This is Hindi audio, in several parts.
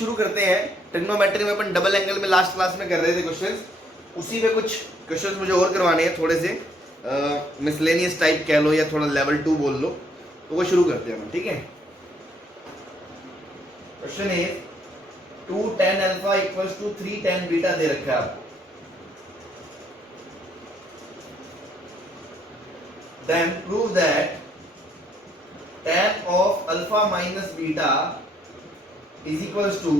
शुरू करते हैं। ट्रिग्नोमेट्री में अपन डबल एंगल में लास्ट क्लास में कर रहे थे क्वेश्चंस, उसी में कुछ क्वेश्चंस मुझे और करवाने हैं, थोड़े से मिसलेनियस टाइप कह लो या थोड़ा लेवल 2 बोल लो, तो वो शुरू करते हैं, ठीक है। Question is 2 tan alpha equals to 3 tan beta दे रखा है आपको। Then prove that tan of alpha minus beta is equals to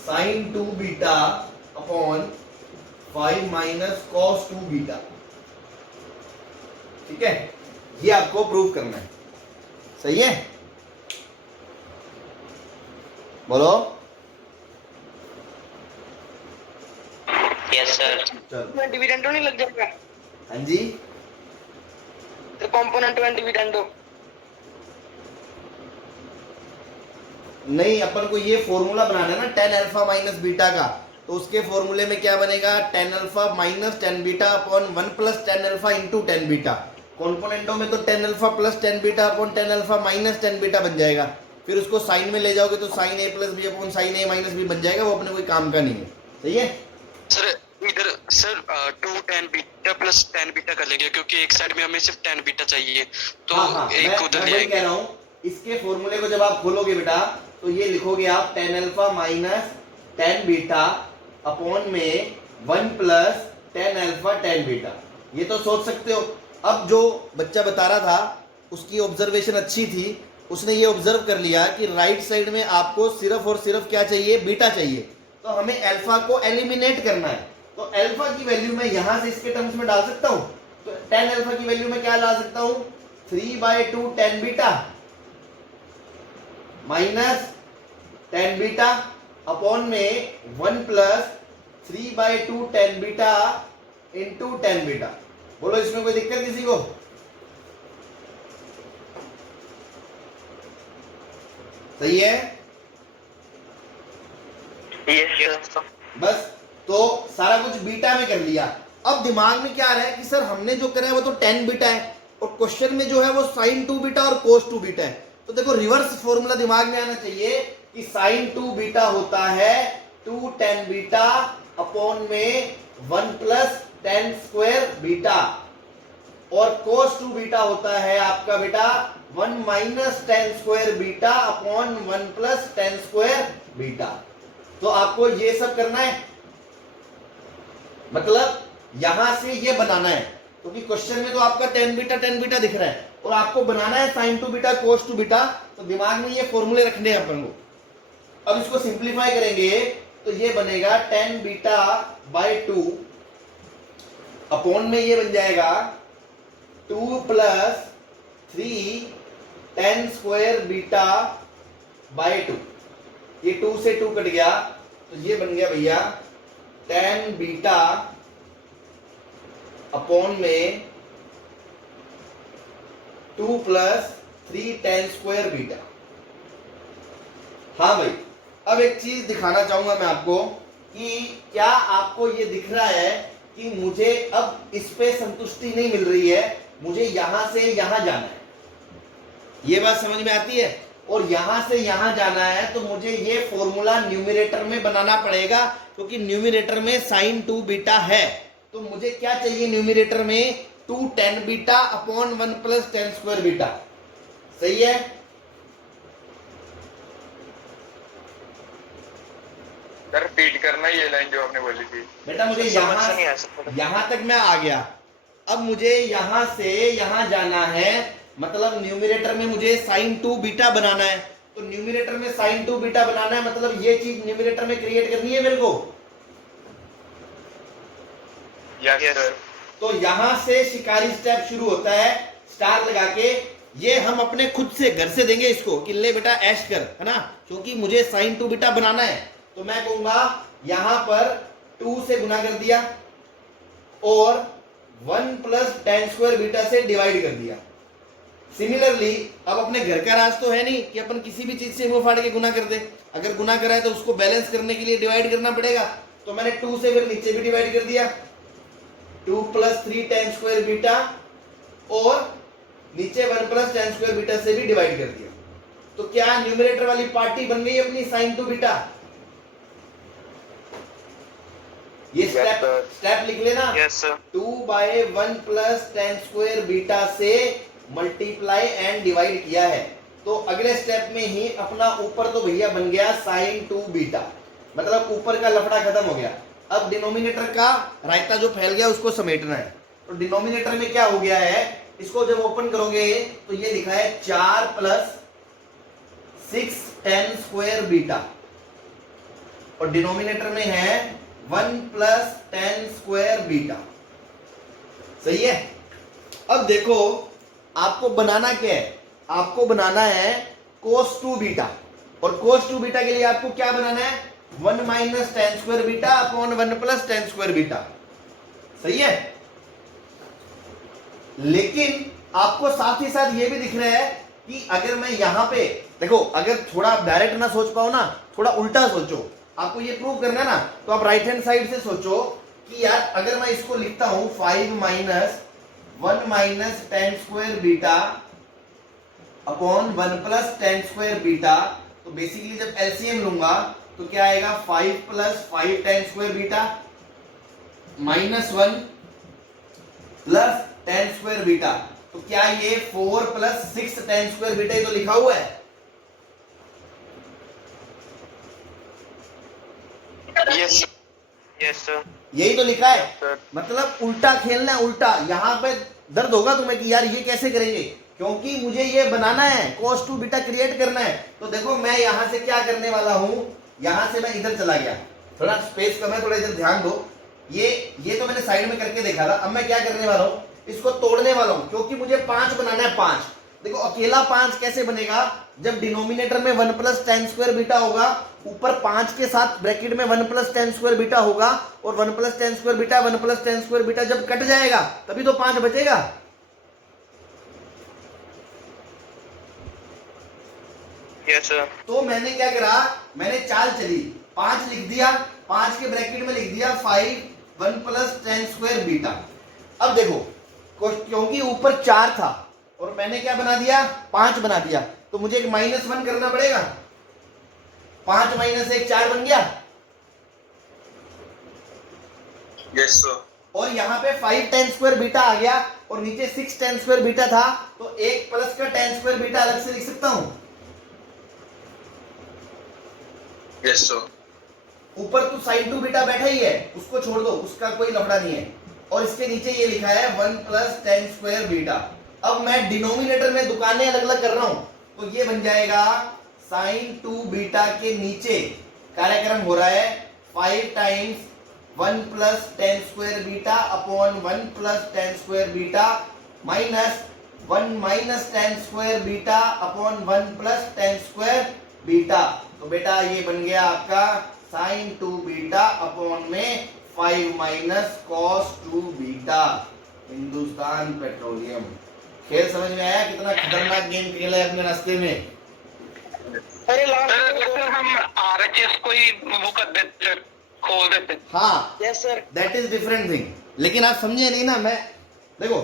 sin 2 beta upon 5 minus cos 2 beta। ठीक है, ये आपको प्रूव करना है, सही है? बोलो। Yes sir. चलो डिविडेंडो नहीं लग जाएगा? हाँ जी, तो कंपोनेंट में डिविडेंडो नहीं, अपन को ये फॉर्मूला बनाना है ना tan अल्फा माइनस बीटा का, तो उसके फॉर्मूले में क्या बनेगा? tan alpha minus tan beta upon 1 plus tan alpha into tan beta. कॉम्पोनेंटों में तो tan alpha plus tan beta upon tan alpha minus tan beta बन जाएगा, फिर उसको साइन में ले जाओगे तो sin a plus B upon sin a minus B बन जाएगा, वो अपने कोई काम का नहीं है, सही है? सर इधर sir 2 tan beta plus tan beta कर लेंगे, क्योंकि एक साइड में हमें सिर्फ tan बीटा चाहिए, तो हाँ, एक उधर ले मैं आएंगे। कह रहा हूँ, इसके फॉर्मूले को जब आप खोलोगे बेटा, तो ये लिखोगे आप tan alpha minus tan beta upon में 1 plus tan alpha tan beta. ये तो सोच सकते हो। अब जो बच्चा बता रहा था उसकी ऑब्जर्वेशन अच्छी थी, उसने ये ऑब्जर्व कर लिया कि राइट साइड में आपको सिर्फ और सिर्फ क्या चाहिए? बीटा चाहिए, तो हमें अल्फा को एलिमिनेट करना है। तो अल्फा की वैल्यू मैं यहां से इसके टर्म्स में डाल सकता हूं, तो tan अल्फा की वैल्यू में क्या डाल सकता हूं? 3/2 tan beta minus tan beta upon में 1 plus 3/2 tan beta into tan beta. बोलो, इसमें कोई दिक्कत किसी को? सही है? Yes sir. बस, तो सारा कुछ बीटा में कर लिया। अब दिमाग में क्या आ रहा है कि सर हमने जो करा है वो तो tan बीटा है, और क्वेश्चन में जो है वो sin 2 बीटा और cos 2 बीटा है। तो देखो, रिवर्स फॉर्मूला दिमाग में आना चाहिए कि sin 2 बीटा होता है 2 tan बीटा अपॉन में 1 प्लस tan स्क्वायर बीटा, और cos 2 बीटा होता है आपका बेटा 1 minus tan square beta upon 1 plus tan square beta. तो आपको ये सब करना है, मतलब यहां से ये बनाना है, क्योंकि क्वेश्चन में तो आपका tan बीटा दिख रहा है, और आपको बनाना है sin 2 बीटा cos 2 बीटा। तो दिमाग में ये फॉर्मूले रखने हैं अपन को। अब इसको सिंप्लीफाई करेंगे तो ये बनेगा tan बीटा बाय 2 अपॉन में ये बन जाएगा 2 plus 3 tan square beta by 2। ये 2 से 2 कट गया, तो ये बन गया भैया tan बीटा अपॉन में 2 प्लस 3 tan स्क्वायर बीटा। हाँ भाई, अब एक चीज दिखाना चाहूंगा मैं आपको कि क्या आपको ये दिख रहा है कि मुझे अब इस पे संतुष्टि नहीं मिल रही है, मुझे यहां से यहां जाना है। ये बात समझ में आती है? और यहां से यहां जाना है तो मुझे ये फॉर्मूला न्यूमरेटर में बनाना पड़ेगा, क्योंकि न्यूमरेटर में sin 2 बीटा है। तो मुझे क्या चाहिए न्यूमरेटर में? 2 tan beta upon 1 plus tan square beta. सही है? सर रिपीट करना ये लाइन जो आपने बोली थी बेटा, मुझे यहां तक मैं आ गया। अब मुझे यहां से यहां जाना है, मतलब न्यूमरेटर में मुझे sin 2 बीटा बनाना है। तो न्यूमरेटर में sin 2 बीटा बनाना है, मतलब ये चीज न्यूमरेटर में क्रिएट करनी है मेरे को। Yes sir. तो यहां से शिकारी स्टेप शुरू होता है, स्टार लगा के। ये हम अपने खुद से घर से देंगे इसको कि ले बेटा ऐश कर, है ना, क्योंकि मुझे sin 2 बीटा बनाना है। तो मैं कहूंगा यहां पर 2 से गुना कर दिया और 1 प्लस tan स्क्वायर बीटा से डिवाइड कर दिया। सिमिलरली अब अपने घर का राज तो है नहीं कि अपन किसी भी चीज से मुंह फाड़ के गुना कर दे। अगर गुना करा है तो उसको बैलेंस करने के लिए डिवाइड करना पड़ेगा। तो मैंने 2 से फिर नीचे भी डिवाइड कर दिया, 2 प्लस 3 tan स्क्वायर बीटा, और नीचे 1 प्लस tan स्क्वायर बीटा से भी डिवाइड कर दिया। तो क्या न्यूमरेटर वाली पार्टी बन गई अपनी साइन टू बीटा? ये स्टेप लिख लेना। Yes sir. 2/1 plus tan square beta से मल्टीप्लाई एंड डिवाइड किया है, तो अगले स्टेप में ही अपना ऊपर तो भैया बन गया साइन 2 बीटा, मतलब ऊपर का लफड़ा खत्म हो गया। अब डिनोमिनेटर का रायता जो फैल गया उसको समेटना है। तो डिनोमिनेटर में क्या हो गया है, इसको जब ओपन करोगे तो ये लिखा है 4 + 6 tan स्क्वायर बीटा, और डिनोमिनेटर में है 1 + tan स्क्वायर बीटा। सही है। अब देखो आपको बनाना क्या है, आपको बनाना है cos 2 बीटा, और cos 2 बीटा के लिए आपको क्या बनाना है, 1 - tan square beta upon 1 + tan square beta. सही है। लेकिन आपको साथ ही साथ ये भी दिख रहा है कि अगर मैं यहां पे देखो, अगर थोड़ा डायरेक्ट ना सोच पाओ ना, थोड़ा उल्टा सोचो, आपको ये प्रूव करना है ना, तो आप राइट हैंड साइड से सोचो कि यार अगर मैं इसको लिखता हूं 5 - 1 - tan square beta upon 1 + tan square beta, तो बेसिकली जब एलसीएम लूंगा तो क्या आएगा, 5 + 5 tan square beta -1 + tan square beta, तो क्या ये 4 + 6 tan स्क्वायर बीटा ही तो लिखा हुआ है। Yes yes sir. यही तो लिखा है। सर मतलब उल्टा खेलना है, उल्टा। यहां पे दर्द होगा तुम्हें कि यार ये कैसे करेंगे, क्योंकि मुझे ये बनाना है, cos 2 बीटा क्रिएट करना है। तो देखो मैं यहां से क्या करने वाला हूं, यहां से मैं इधर चला गया, थोड़ा स्पेस कम है, थोड़ा इधर ध्यान दो। ये तो मैंने साइड में करके देखा था। अब मैं क्या करने वाला हूं, इसको तोड़ने वाला हूं, क्योंकि मुझे 5 बनाना है। 5 देखो अकेला 5 कैसे बनेगा, जब डिनोमिनेटर में 1 + tan स्क्वायर बीटा होगा, ऊपर 5 के साथ ब्रैकेट में 1 + tan स्क्वायर बीटा होगा, और 1 + tan square beta 1 + tan square beta जब कट जाएगा तभी तो 5 बचेगा। Yes sir. तो मैंने क्या करा, मैंने चाल चली, 5 लिख दिया, 5 के ब्रैकेट में लिख दिया 5 1 + tan स्क्वायर बीटा। अब देखो क्योंकि ऊपर 4 था और मैंने क्या बना दिया, 5 बना दिया, तो मुझे एक -1 करना पड़ेगा। 5 - 1 4 बन गया। Yes sir. और यहाँ पे 5 tan स्क्वायर बीटा आ गया, और नीचे 6 tan स्क्वायर बीटा था, तो एक प्लस का tan स्क्वायर बीटा अलग से लिख सकता हूं। Yes sir. ऊपर तो sin 2 बीटा बैठा ही है, उसको छोड़ दो, उसका कोई लफड़ा नहीं है। और इसके नीचे ये लिखा है 1 + tan स्क्वायर बीटा। अब मैं डिनोमिनेटर में दुकानें अलग अलग कर रहा हूं, तो ये बन जाएगा sin 2 बीटा के नीचे कार्यक्रम हो रहा है 5 × 1 + tan square beta upon 1 + tan square beta minus 1 - tan square beta upon 1 + tan square beta. तो बेटा ये बन गया आपका sin 2 बीटा अपॉन में 5 - cos 2 बीटा। हिंदुस्तान पेट्रोलियम। खेल समझ में आया, कितना खतरनाक गेम खेला है अपने रास्ते में। अरे लास्ट सर हम आरएचएस को ही वो कर देते, खोल देते। हाँ yes sir. That is different thing, लेकिन आप समझे नहीं ना। मैं देखो,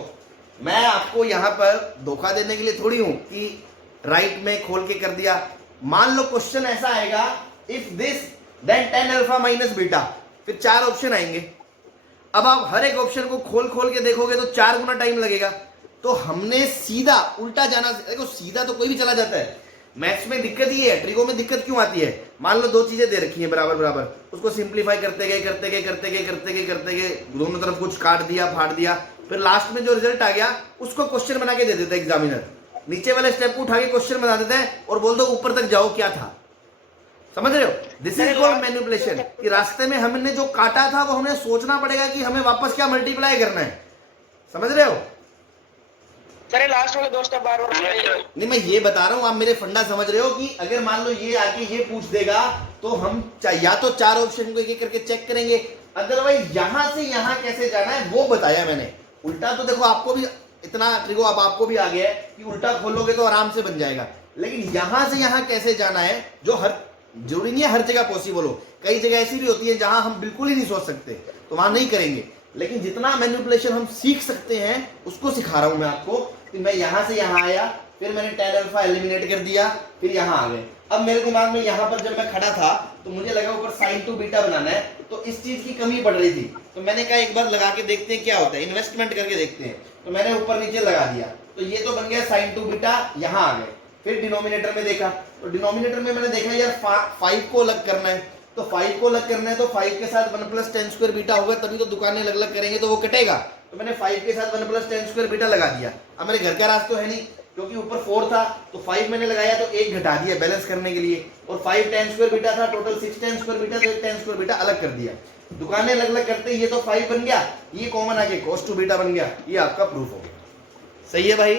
मैं आपको यहाँ पर धोखा देने के लिए थोड़ी हूं कि राइट में खोल के कर दिया। मान लो क्वेश्चन ऐसा आएगा, if this then tan α - beta, फिर 4 ऑप्शन आएंगे। अब आप हर एक ऑप्शन को खोल खोल के देखोगे तो 4 गुना टाइम लगेगा। तो हमने सीधा उल्टा जाना। देखो सीधा तो कोई भी चला जाता है, मैथ्स में दिक्कत ही है। ट्रिगो में दिक्कत क्यों आती है, मान लो 2 चीजें दे रखी हैं बराबर बराबर, उसको सिंप्लीफाई करते गए, दोनों तरफ कुछ काट दिया फाड़ दिया, फिर लास्ट में जो रिजल्ट आ गया उसको क्वेश्चन बना के दे देता है एग्जामिनर। नीचे वाले स्टेप को उठा के क्वेश्चन बना देते हैं और बोल दो ऊपर तक जाओ क्या था। समझ रहे हो, दिस इज कॉल्ड मैनिपुलेशन। कि रास्ते में हमने जो काटा था वो हमें सोचना पड़ेगा कि हमें वापस क्या मल्टीप्लाई करना है। समझ रहे हो। सर लास्ट वाले 2 स्टेप बार-बार नहीं, मैं ये बता रहा हूं, आप मेरे फंडा समझ रहे हो कि अगर मान लो ये आके ये पूछ देगा तो हम या तो 4 ऑप्शन को एक करके चेक करेंगे, अदरवाइज यहां से यहां कैसे जाना है वो बताया मैंने। उल्टा तो देखो आपको भी इतना ट्रिगो अब आपको भी आ गया है कि उल्टा खोलोगे तो आराम से बन जाएगा, लेकिन यहां से यहां कैसे जाना है जो हर जरूरी नहीं है हर जगह पॉसिबल हो। कई जगह ऐसी भी होती है जहां हम बिल्कुल ही नहीं सोच सकते, तो वहां नहीं करेंगे। लेकिन जितना मैनिपुलेशन हम सीख सकते हैं उसको सिखा रहा हूं मैं आपको कि मैं यहां से यहां आया, फिर मैंने tan अल्फा एलिमिनेट कर दिया, फिर यहाँ आ गए। अब मेरे दिमाग में यहाँ पर जब मैं खड़ा था तो मुझे लगा ऊपर sin 2 बीटा बनाना है, तो इस चीज की कमी पड़ रही थी, तो मैंने कहा एक बार लगा के देखते हैं क्या होता है, इन्वेस्टमेंट करके देखते हैं। तो मैंने ऊपर नीचे लगा दिया, तो ये तो बन गया sin 2 बीटा, यहाँ आ गए। फिर डिनोमिनेटर में देखा, तो डिनोमिनेटर में मैंने देखा यार 5 को अलग करना है, तो 5 को अलग करना है तो 5 के साथ 1 प्लस टेन स्क्वायर बीटा होगा, तभी तो दुकानें अलग अलग करेंगे तो वो कटेगा। तो मैंने 5 के साथ 1 प्लस टेन स्क्वायर बीटा लगा दिया। अब मेरे घर का रास्ता तो है नहीं, क्योंकि ऊपर 4 था, तो 5 मैंने लगाया तो 1 घटा दिया बैलेंस करने के लिए, और 5 टेन स्क्वायर बीटा था, टोटल 6 टेन स्क्वायर बीटा, तो 1 टेन स्क्वायर बीटा अलग कर दिया। दुकानें अलग अलग करते ये तो 5 बन गया, ये कॉमन आके cos 2 बीटा बन गया। ये आपका प्रूफ हो गया। सही है भाई?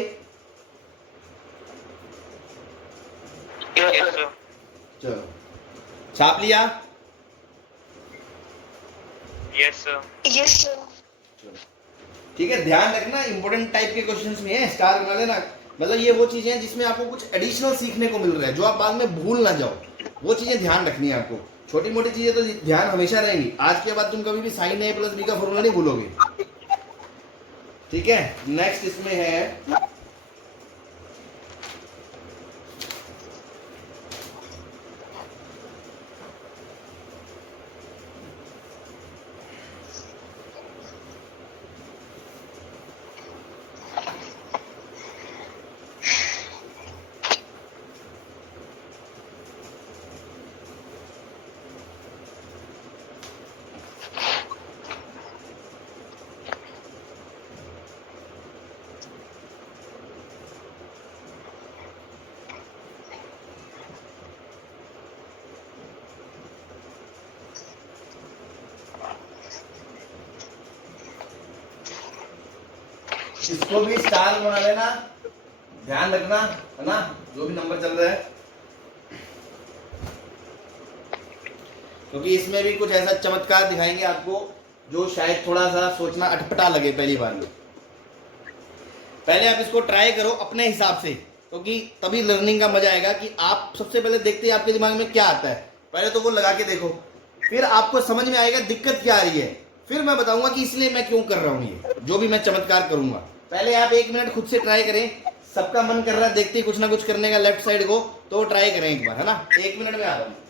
Yes, sir. चलो छाप लिया? Yes, sir. Yes sir. ठीक है, ध्यान रखना इंपॉर्टेंट टाइप के क्वेश्चंस में है, स्टार बना देना। मतलब ये वो चीजें हैं जिसमें आपको कुछ एडिशनल सीखने को मिल रहा है, जो आप बाद में भूल ना जाओ, वो चीजें ध्यान रखनी है आपको। छोटी मोटी चीजें तो ध्यान हमेशा रहेंगी, आज के बाद तुम कभी भी साइन ए प्लस बी का फॉर्मूला नहीं भूलोगे। ठीक है, नेक्स्ट इसमें है इसको भी स्टार बना लेना, ध्यान रखना है ना, जो भी नंबर चल रहा है, क्योंकि इसमें भी कुछ ऐसा चमत्कार दिखाएंगे आपको जो शायद थोड़ा सा सोचना अटपटा लगे पहली बार में। पहले आप इसको ट्राई करो अपने हिसाब से, क्योंकि तभी लर्निंग का मजा आएगा कि आप सबसे पहले देखते हैं आपके दिमाग में क्या आता है, पहले तो वो लगा के देखो, फिर आपको समझ में आएगा दिक्कत क्या आ रही है, फिर मैं बताऊंगा कि इसलिए मैं क्यों कर रहा हूं ये जो भी मैं चमत्कार करूंगा। पहले आप 1 मिनट खुद से ट्राई करें, सबका मन कर रहा है देखते ही कुछ ना कुछ करने का लेफ्ट साइड को, तो ट्राई करें एक बार, है ना। 1 मिनट में आ रहा हूं।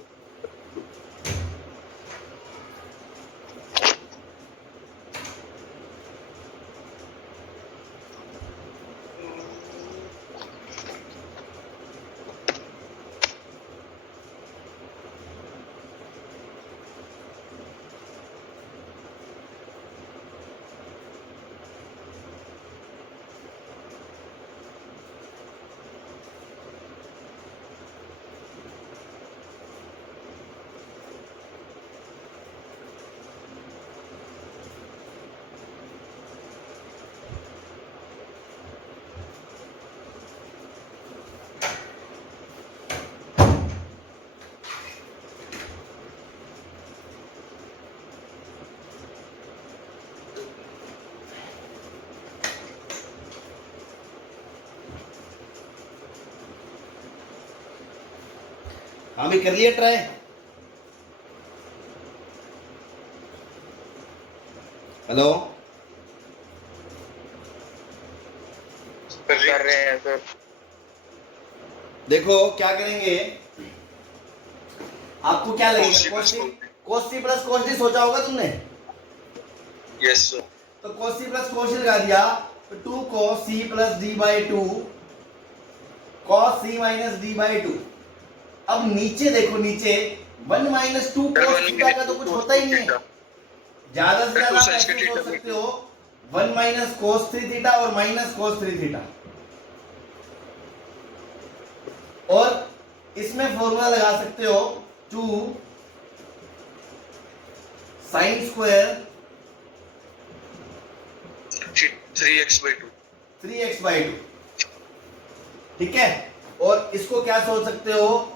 हाँ भी कर लिया ट्राई? हेलो, कर रहे हैं सर। देखो क्या करेंगे, आपको क्या लगेगा, cos c plus cos d सोचा होगा तुमने? Yes sir. तो cos c plus cos d लगा दिया, तो 2 cos c plus d by 2 cos c minus d by 2। अब नीचे देखो, नीचे 1 माइनस 2 cos थीटा का तो कुछ होता ही नहीं है, ज्यादा से ज्यादा आप ऐसे सोच सकते हो 1 माइनस cos 3 थीटा और माइनस cos 3 थीटा, और इसमें फॉर्मूला लगा सकते हो 2 साइन स्क्वायर 3x/2। ठीक है, और इसको क्या सोच सकते हो,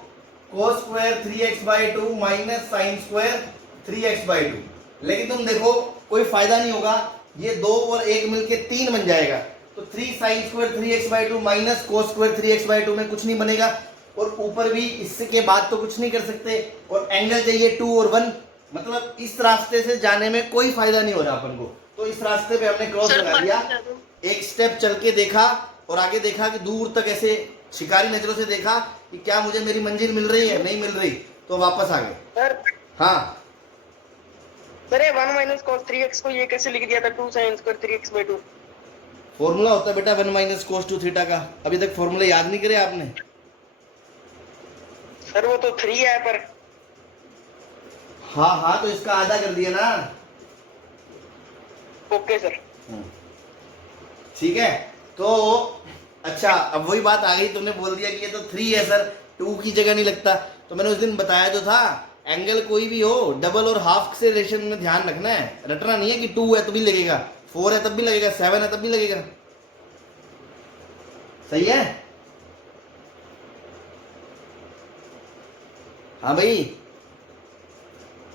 cos square 3x/2 minus sine square 3x/2। लेकिन तुम देखो कोई फायदा नहीं होगा, ये 2 और 1 मिलके 3 बन जाएगा, तो 3 sine square 3x/2 minus cos square 3x/2 में कुछ नहीं बनेगा, और ऊपर भी इसके बाद तो कुछ नहीं कर सकते, और एंगल चाहिए 2 और 1, मतलब इस रास्ते से जाने में कोई फायदा नहीं हो रहा अपन को, तो इस रास्ते पे हमने क्रॉस लगा दिया। एक स्टेप चल के देखा और आगे देखा कि दूर तक ऐसे शिकारी नजरों से देखा कि क्या मुझे मेरी मंजिल मिल रही है, नहीं मिल रही, तो वापस आ गए। सर हाँ सर ये 1 माइनस cos 3x को ये कैसे लिख दिया था 2 sin square 3x/2? फॉर्मूला होता है बेटा 1 माइनस कोस 2 थीटा का। अभी तक फॉर्मूला याद नहीं करे आपने? सर वो तो 3 है पर हाँ हाँ, तो इसका आधा कर दिया ना। Okay sir. ठीक है, तो अच्छा अब वही बात आ गई, तुमने बोल दिया कि ये तो 3 है सर, 2 की जगह नहीं लगता। तो मैंने उस दिन बताया तो था, एंगल कोई भी हो डबल और हाफ से रेशन में ध्यान रखना है, रटना नहीं है कि 2 है तभी लगेगा, 4 है तब भी लगेगा, 7 है तब भी लगेगा। सही है? हाँ भाई।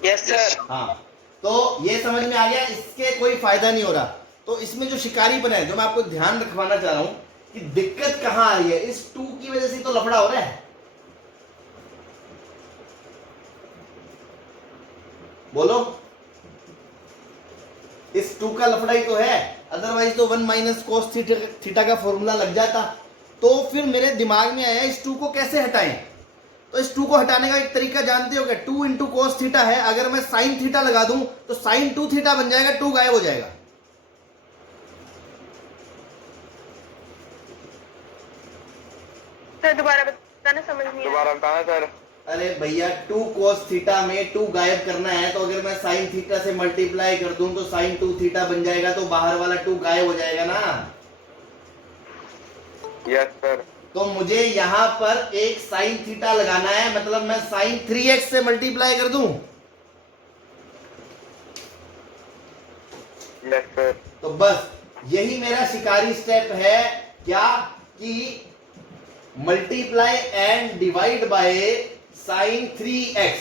Yes sir. हाँ, तो ये समझ में आ गया, इसके कोई फायदा नहीं हो रहा। तो इसमें जो शिकारीपन है, जो मैं आपको ध्यान रखवाना चाह रहा हूं कि दिक्कत कहां आ रही है, इस 2 की वजह से तो लफड़ा हो रहा है। बोलो, इस 2 का लफड़ा ही तो है, अदरवाइज तो 1 माइनस कोस थीटा का फॉर्मूला लग जाता। तो फिर मेरे दिमाग में आया इस 2 को कैसे हटाएं। तो इस 2 को हटाने का एक तरीका जानते हो क्या? 2 इंटू कोस थीटा है, अगर मैं साइन थीटा लगा दूं तो साइन 2 थीटा बन जाएगा, 2 गायब हो जाएगा। सर दोबारा बताना, समझ नहीं आया। दोबारा बताना सर। अरे भैया 2 कोस थीटा में 2 गायब करना है, तो अगर मैं साइन थीटा से मल्टीप्लाई कर दूं तो साइन 2 थीटा बन जाएगा, तो बाहर वाला 2 गायब हो जाएगा ना। Yes sir. तो मुझे यहां पर एक साइन थीटा लगाना है, मतलब मैं साइन 3x से मल्टीप्लाई कर दूं। Yes sir. तो बस यही मेरा शिकारी स्टेप है, क्या कि multiply and divide by sine 3x।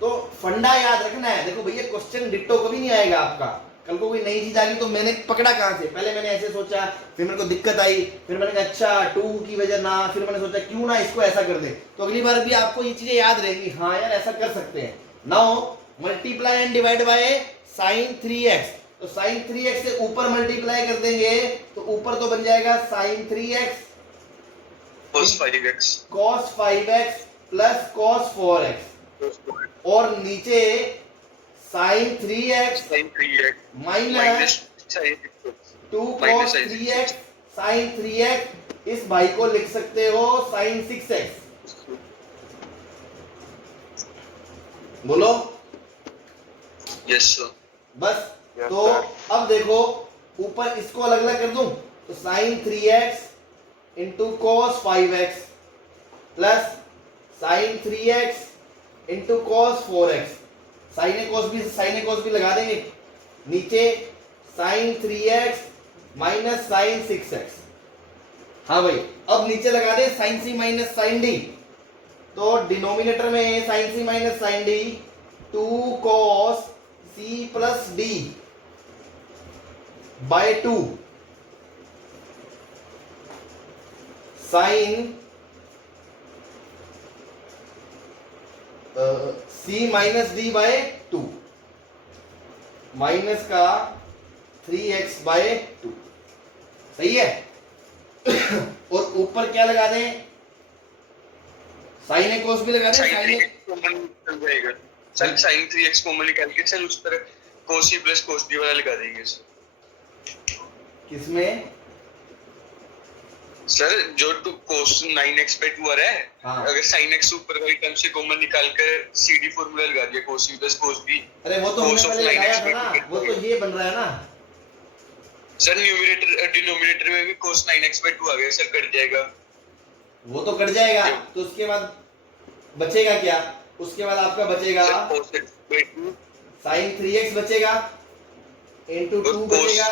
तो फंडा याद रखना है। देखो भैया, क्वेश्चन डिट्टो कभी नहीं आएगा आपका। कल को कोई नई चीज आ गई तो मैंने पकड़ा कहां से? पहले मैंने ऐसे सोचा, फिर मेरे को दिक्कत आई, फिर मैंने कहा अच्छा 2 की वजह ना, फिर मैंने सोचा क्यों ना इसको ऐसा कर दे, तो अगली बार भी आपको ये चीजें याद रहेंगी। हाँ यार, ऐसा कर सकते हैं। Now multiply and divide by sine 3x। तो साइन 3x से ऊपर मल्टीप्लाई कर देंगे तो ऊपर तो बन जाएगा sine 3x cos 5x cos 5x plus cos 4x, और नीचे sine 3x sin 3x minus sin 2 minus cos sin 3x sine 3x। इस भाई को लिख सकते हो साइन 6x। बोलो yes sir बस। Yes, तो sir. अब देखो, ऊपर इसको अलग अलग कर दूं तो sine 3x into cos 5x plus sine 3x into cos 4x। Sine cos भी लगा देंगे। नीचे sine 3x minus sign 6x। हाँ भाई, अब नीचे लगा दे sine c minus sine d। तो डिनोमिनेटर में sine c minus sine d 2 cos c plus d by 2 sine c minus d by 2 minus का 3x बाय 2। सही है? और ऊपर क्या लगा दें? साइन कोस भी लगा दें। sin साइन 3x कॉमन निकल जाएगा सर। sin 3x कॉमन निकाल के सर उस पर cos c plus cos d वाला लगा देंगे सर। किसमें? सर जो टू cos 9x पे 2 आ रहा है, हाँ। अगर sin x ऊपर वाली टर्म से कॉमन निकाल कर cd फॉर्मूला लगा दिया cos c plus cos d। अरे वो तो हमने cos of पहले 9x लगाया था पे ना, 2 वो तो ये बन रहा है ना। सर न्यूमरेटर डिनोमिनेटर में भी cos 9x पे 2 आ गया सर, कट जाएगा। वो तो कट जाएगा, तो उसके बाद बचेगा क्या? उसके बाद आपका बचेगा सर cos x पे 2 साइन 3x बचेगा इंटू 2 बचेगा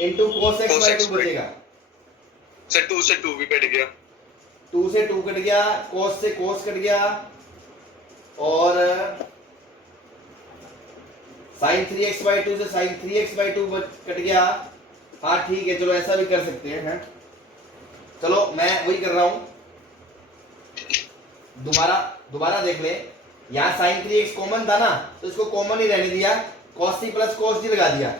इंटू cos x बाय 2 बचेगा। सर 2 से 2 भी कट गया। 2 से 2 कट गया, cos से cos कट गया, और साइन 3x बाय 2 से साइन 3x बाय 2 कट गया। हाँ ठीक है, चलो ऐसा भी कर सकते हैं। चलो मैं वही कर रहा हूं, दोबारा देख ले। यहाँ साइन 3x कॉमन था ना, तो इसको कॉमन ही रहने दिया, cos c plus cos d लगा दिया,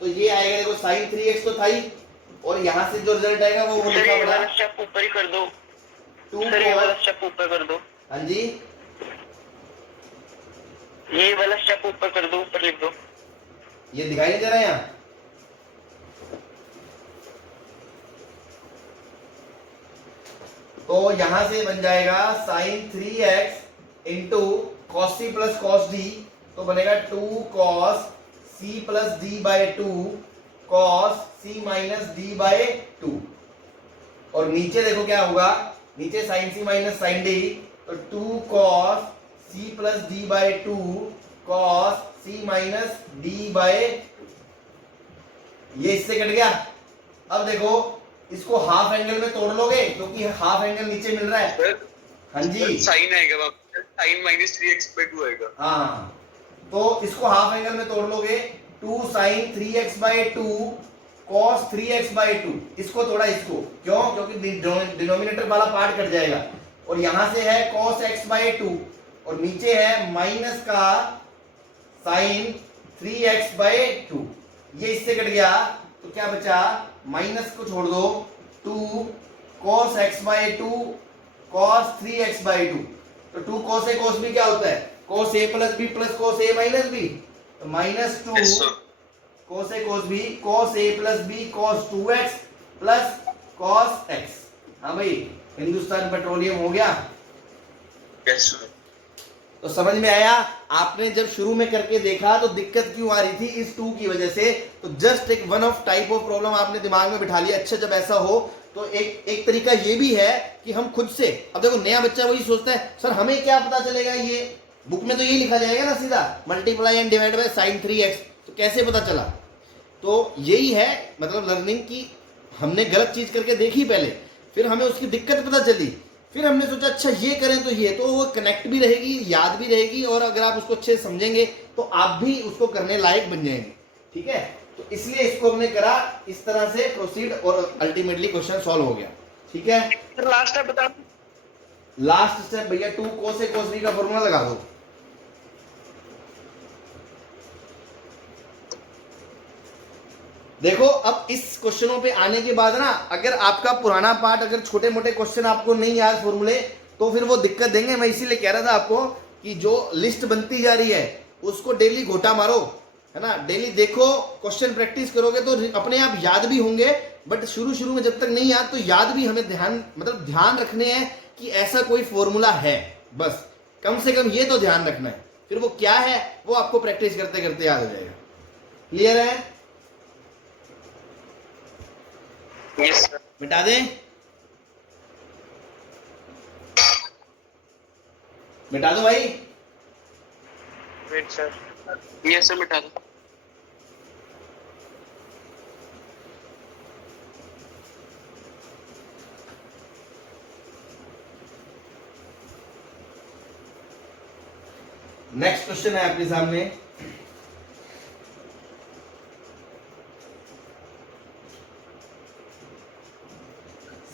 तो ये आएगा। देखो साइन 3x तो था ही, और यहाँ से जो रिजल्ट आएगा वो सर लिखा ये होगा वाला स्टेप ऊपर ही कर दो, 2 सर ये वाला cos। स्टेप ऊपर कर दो, हाँ जी, ये वाला स्टेप ऊपर कर दो, ऊपर लिख दो। ये दिखाई नहीं दे रहा है यहाँ? तो यहां से बन जाएगा sin 3x इंटू कॉस सी प्लस कॉस डी, तो बनेगा 2 cos c plus D by 2 cos c minus D by 2। और नीचे देखो क्या होगा, नीचे sin c minus sin d, तो 2 cos c plus D by 2 cos c minus D by, ये इससे कट गया। अब देखो इसको हाफ एंगल में तोड़ लोगे क्योंकि हाफ एंगल नीचे मिल रहा है। सर हाँ जी, साइन आएगा वापस, साइन माइनस 3x/2 आएगा। हाँ, तो इसको हाफ एंगल में तोड़ लोगे, 2 sin 3x/2 cos 3x/2, इसको थोड़ा इसको, क्यों? क्योंकि डिनोमिनेटर वाला पार्ट कट जाएगा। और यहां से है cos x/2 और नीचे है माइनस का sin 3x/2, ये इससे कट गया तो क्या बचा, माइनस को छोड़ दो, 2 cos x/2 cos 3x/2, तो 2 cos a cos b क्या होता है, cos a plus b plus cos a minus b, तो minus 2 Yes, sir. cos a cos b cos a plus b cos 2x plus cos x। हाँ भाई, हिंदुस्तान पेट्रोलियम हो गया। Yes, sir. तो समझ में आया? आपने जब शुरू में करके देखा तो दिक्कत क्यों आ रही थी, इस 2 की वजह से। तो जस्ट एक one of type of problem आपने दिमाग में बिठा लिया। अच्छा, जब ऐसा हो तो एक तरीका ये भी है कि हम खुद से, अब देखो नया बच्चा वही सोचता है सर हमें क्या पता चलेगा, ये बुक में तो यही लिखा जाएगा ना सीधा, multiply and divide by sin 3x, तो कैसे पता चला? तो यही है मतलब लर्निंग की, हमने गलत चीज करके देखी पहले, फिर हमें उसकी दिक्कत पता चली, फिर हमने सोचा अच्छा ये करें तो ये, तो वो कनेक्ट भी रहेगी, याद भी रहेगी, और अगर आप उसको अच्छे से समझेंगे तो आप भी उसको करने लायक बन जाएंगे। ठीक है, तो इसलिए इसको हमने करा, इस तरह से प्रोसीड और अल्टीमेटली क्वेश्चन सॉल्व हो गया। ठीक है, सर लास्ट स्टेप बता दो। लास्ट स्टेप भैया 2 cos a cos b का फॉर्मूला लगा दो। देखो अब इस क्वेश्चनों पे आने के बाद ना, अगर आपका पुराना पार्ट, अगर छोटे मोटे क्वेश्चन आपको नहीं याद फॉर्मूले, तो फिर वो दिक्कत देंगे। मैं इसीलिए कह रहा था आपको कि जो लिस्ट बनती जा रही है उसको डेली घोटा मारो, है ना, डेली देखो, क्वेश्चन प्रैक्टिस करोगे तो अपने आप याद भी होंगे। बट शुरू में जब तक नहीं याद, तो याद भी हमें ध्यान रखने हैं कि ऐसा कोई फॉर्मूला है, बस कम से कम ये तो ध्यान रखना है। फिर वो क्या है वो आपको प्रैक्टिस करते करते याद हो जाएगा। क्लियर है? Yes sir. मिटा दें? मिटा दो भाई। वेट सर, यस सर, मिटा दो। नेक्स्ट क्वेश्चन है आपके सामने,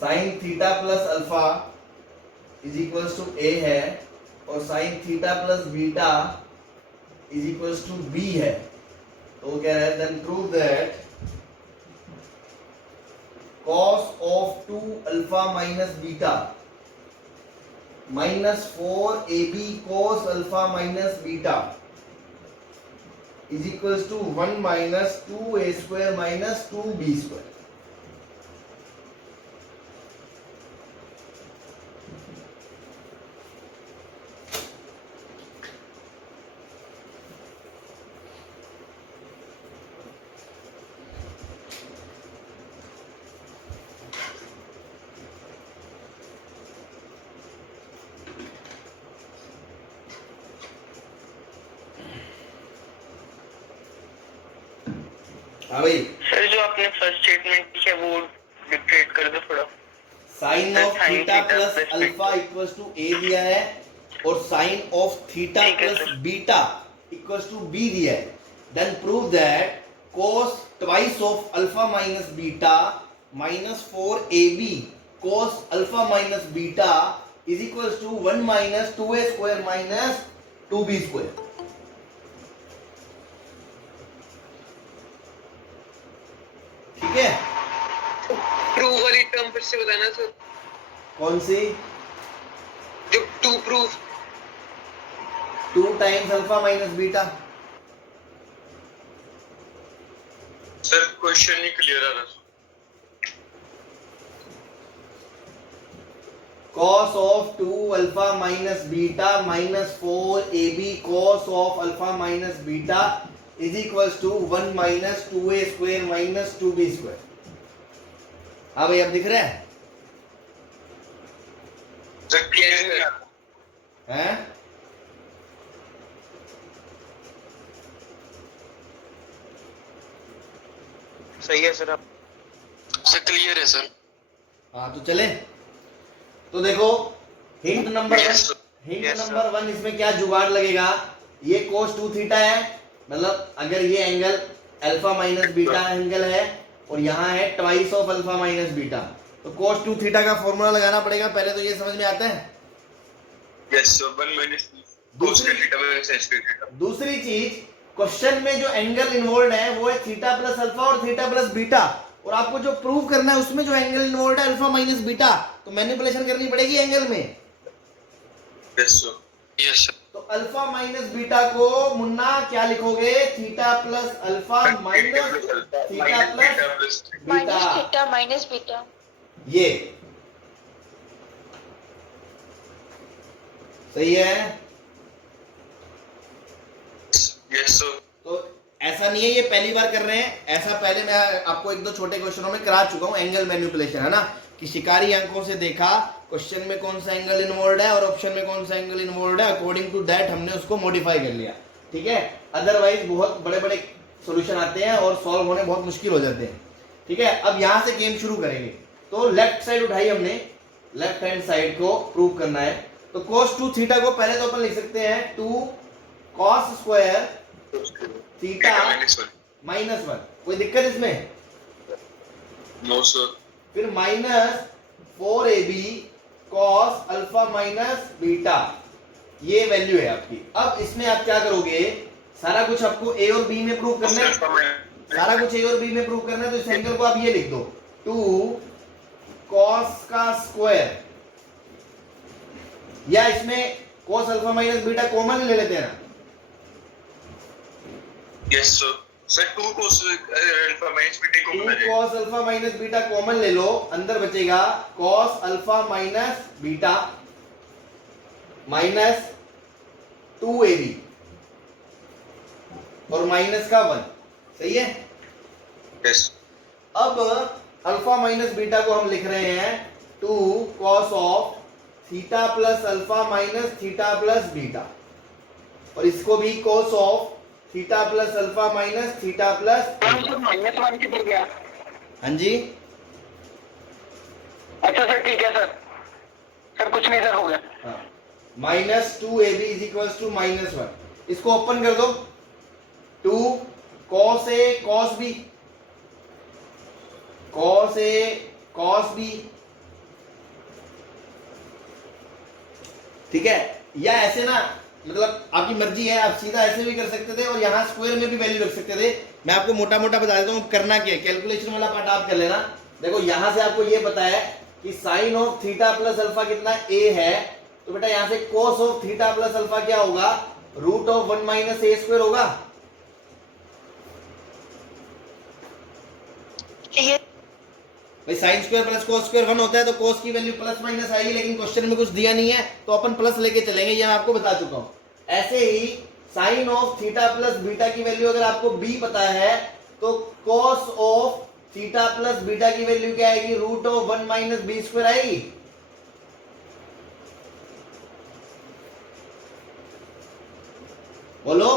sine theta plus alpha is equals to A है और sine theta plus beta is equals to B है। तो वो कह रहा है then prove that cos of 2 alpha minus beta minus 4ab cos alpha minus beta is equals to 1 minus 2a square minus 2b square. हाँ भाई, सर जो आपने फर्स्ट स्टेटमेंट लिखा है वो डिक्टेट कर दो थोड़ा। Sine of theta plus alpha equals to A दिया है और साइन ऑफ थीटा ठीक है, plus sir. Beta equals to B दिया है। Then prove that cos twice of alpha minus beta minus 4ab cos alpha minus beta is equals to 1 minus 2a square minus 2b square. ठीक है, फिर से बताना सर। कौन सी? जो to proof 2 times alpha minus beta. Sir question नहीं क्लियर आ रहा। cos of 2 alpha minus beta minus 4ab cos of alpha minus beta is equals to 1 minus 2a square minus 2b square. हाँ भाई, अब दिख रहा है? सर क्लियर हैं? सही है सर। आप सर क्लियर है सर। हाँ तो चले। तो देखो hint number Yes, sir. 1, hint Yes, sir. Number 1 इसमें क्या जुगाड़ लगेगा? ये cos 2 थीटा है, मतलब अगर ये angle alpha minus beta angle है और यहाँ है twice of alpha minus beta, तो cos 2 थीटा का फॉर्मूला लगाना पड़ेगा। पहले तो ये समझ में आता है। यस सर 1 माइनस cos का थीटा माइनस sin का थीटा। दूसरी चीज, क्वेश्चन में जो एंगल इन्वॉल्व है वो है थीटा प्लस अल्फा और थीटा प्लस बीटा, और आपको जो प्रूव करना है उसमें जो एंगल इन्वॉल्व है अल्फा माइनस बीटा, तो मैनिपुलेशन करनी पड़ेगी एंगल में। Yes sir. Yes sir. तो अल्फा माइनस बीटा को मुन्ना क्या लिखोगे? Theta plus alpha minus theta plus beta, theta minus beta. ये सही है। Yes sir. तो ऐसा नहीं है ये पहली बार कर रहे हैं, ऐसा पहले मैं आपको 1-2 छोटे क्वेश्चनों में करा चुका हूं। एंगल मैनिपुलेशन है ना, कि शिकारी आंखों से देखा क्वेश्चन में कौन सा एंगल इन्वॉल्व है और ऑप्शन में कौन सा एंगल इन्वॉल्व है, अकॉर्डिंग टू दैट हमने उसको मॉडिफाई कर लिया। ठीक है, अदरवाइज बहुत बड़े बड़े सॉल्यूशन आते हैं और सॉल्व होने बहुत मुश्किल हो जाते हैं। ठीक है, अब यहां से गेम शुरू करेंगे। तो लेफ्ट साइड उठाई हमने, लेफ्ट हैंड साइड को प्रूव करना है। तो cos 2 थीटा को पहले तो अपन लिख सकते हैं 2 cos स्क्वायर थीटा माइनस 1। कोई दिक्कत इसमें? No sir. फिर minus 4ab cos alpha minus beta, ये वैल्यू है आपकी। अब इसमें आप क्या करोगे? सारा कुछ आपको a और b में प्रूव करना है, सारा कुछ a और b में प्रूव करना है। तो इस एंगल को आप ये लिख दो 2 cos का स्क्वायर, या इसमें cos alpha minus beta common ले लेते हैं ना। Yes sir. Sir 2 cos alpha minus beta को 2 बना दे। cos alpha minus beta common ले लो, अंदर बचेगा cos alpha minus beta minus 2ab और माइनस का 1। सही है। यस। अब अल्फा माइनस बीटा को हम लिख रहे हैं 2 cos of theta plus alpha minus theta plus beta, और इसको भी cos of theta plus alpha minus theta plus. -1 किधर गया? हाँ जी, अच्छा सर ठीक है सर। सर कुछ नहीं सर, हो गया। हाँ, minus 2ab is equal to -1। इसको ओपन कर दो। 2 cos a cos b, cos a cos b। ठीक है, या ऐसे ना, मतलब आपकी मर्जी है, आप सीधा ऐसे भी कर सकते थे और यहाँ स्क्वायर में भी वैल्यू रख सकते थे। मैं आपको मोटा मोटा बता देता हूँ करना क्या है। कैलकुलेशन वाला पार्ट आप कर लेना। देखो यहाँ से आपको ये पता है कि sine of theta plus alpha कितना a है, तो बेटा यहाँ से cos of theta plus alpha क्या होगा? Root of 1 minus a square होगा। ये भाई sine square plus cos square 1 होता है, तो cos की वैल्यू प्लस माइनस आएगी, लेकिन क्वेश्चन में कुछ दिया नहीं है तो अपन प्लस लेके चलेंगे, ये मैं आपको बता चुका हूं। ऐसे ही sine of theta plus beta की वैल्यू अगर आपको b पता है तो cos of theta plus beta की वैल्यू क्या आएगी? Root of 1 minus b square आएगी। बोलो।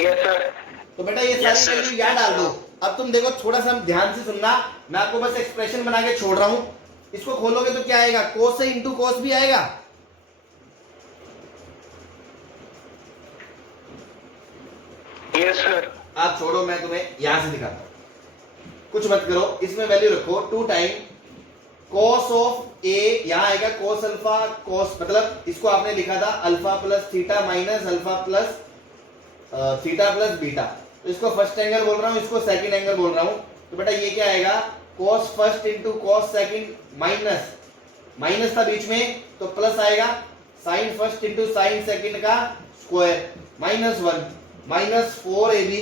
Yes sir. तो बेटा ये Yes, सारी sir. वैल्यू याद डाल दो। अब तुम देखो, थोड़ा सा ध्यान से सुनना, मैं आपको बस एक्सप्रेशन बना के छोड़ रहा हूं। इसको खोलोगे तो क्या आएगा? cos से इंटू cos भी आएगा। Yes sir. आप छोड़ो, मैं तुम्हें यहां से दिखाता हूं। कुछ मत करो, इसमें वैल्यू रखो 2 टाइम cos ऑफ a, यहां आएगा cos अल्फा cos, मतलब इसको आपने लिखा था alpha plus theta minus alpha plus theta plus beta. तो इसको फर्स्ट एंगल बोल रहा हूं, इसको सेकंड एंगल बोल रहा हूं। तो बेटा ये क्या आएगा? cos first into cos second minus था बीच में तो प्लस आएगा, sin first into sin second का स्क्वायर -1 -4ab,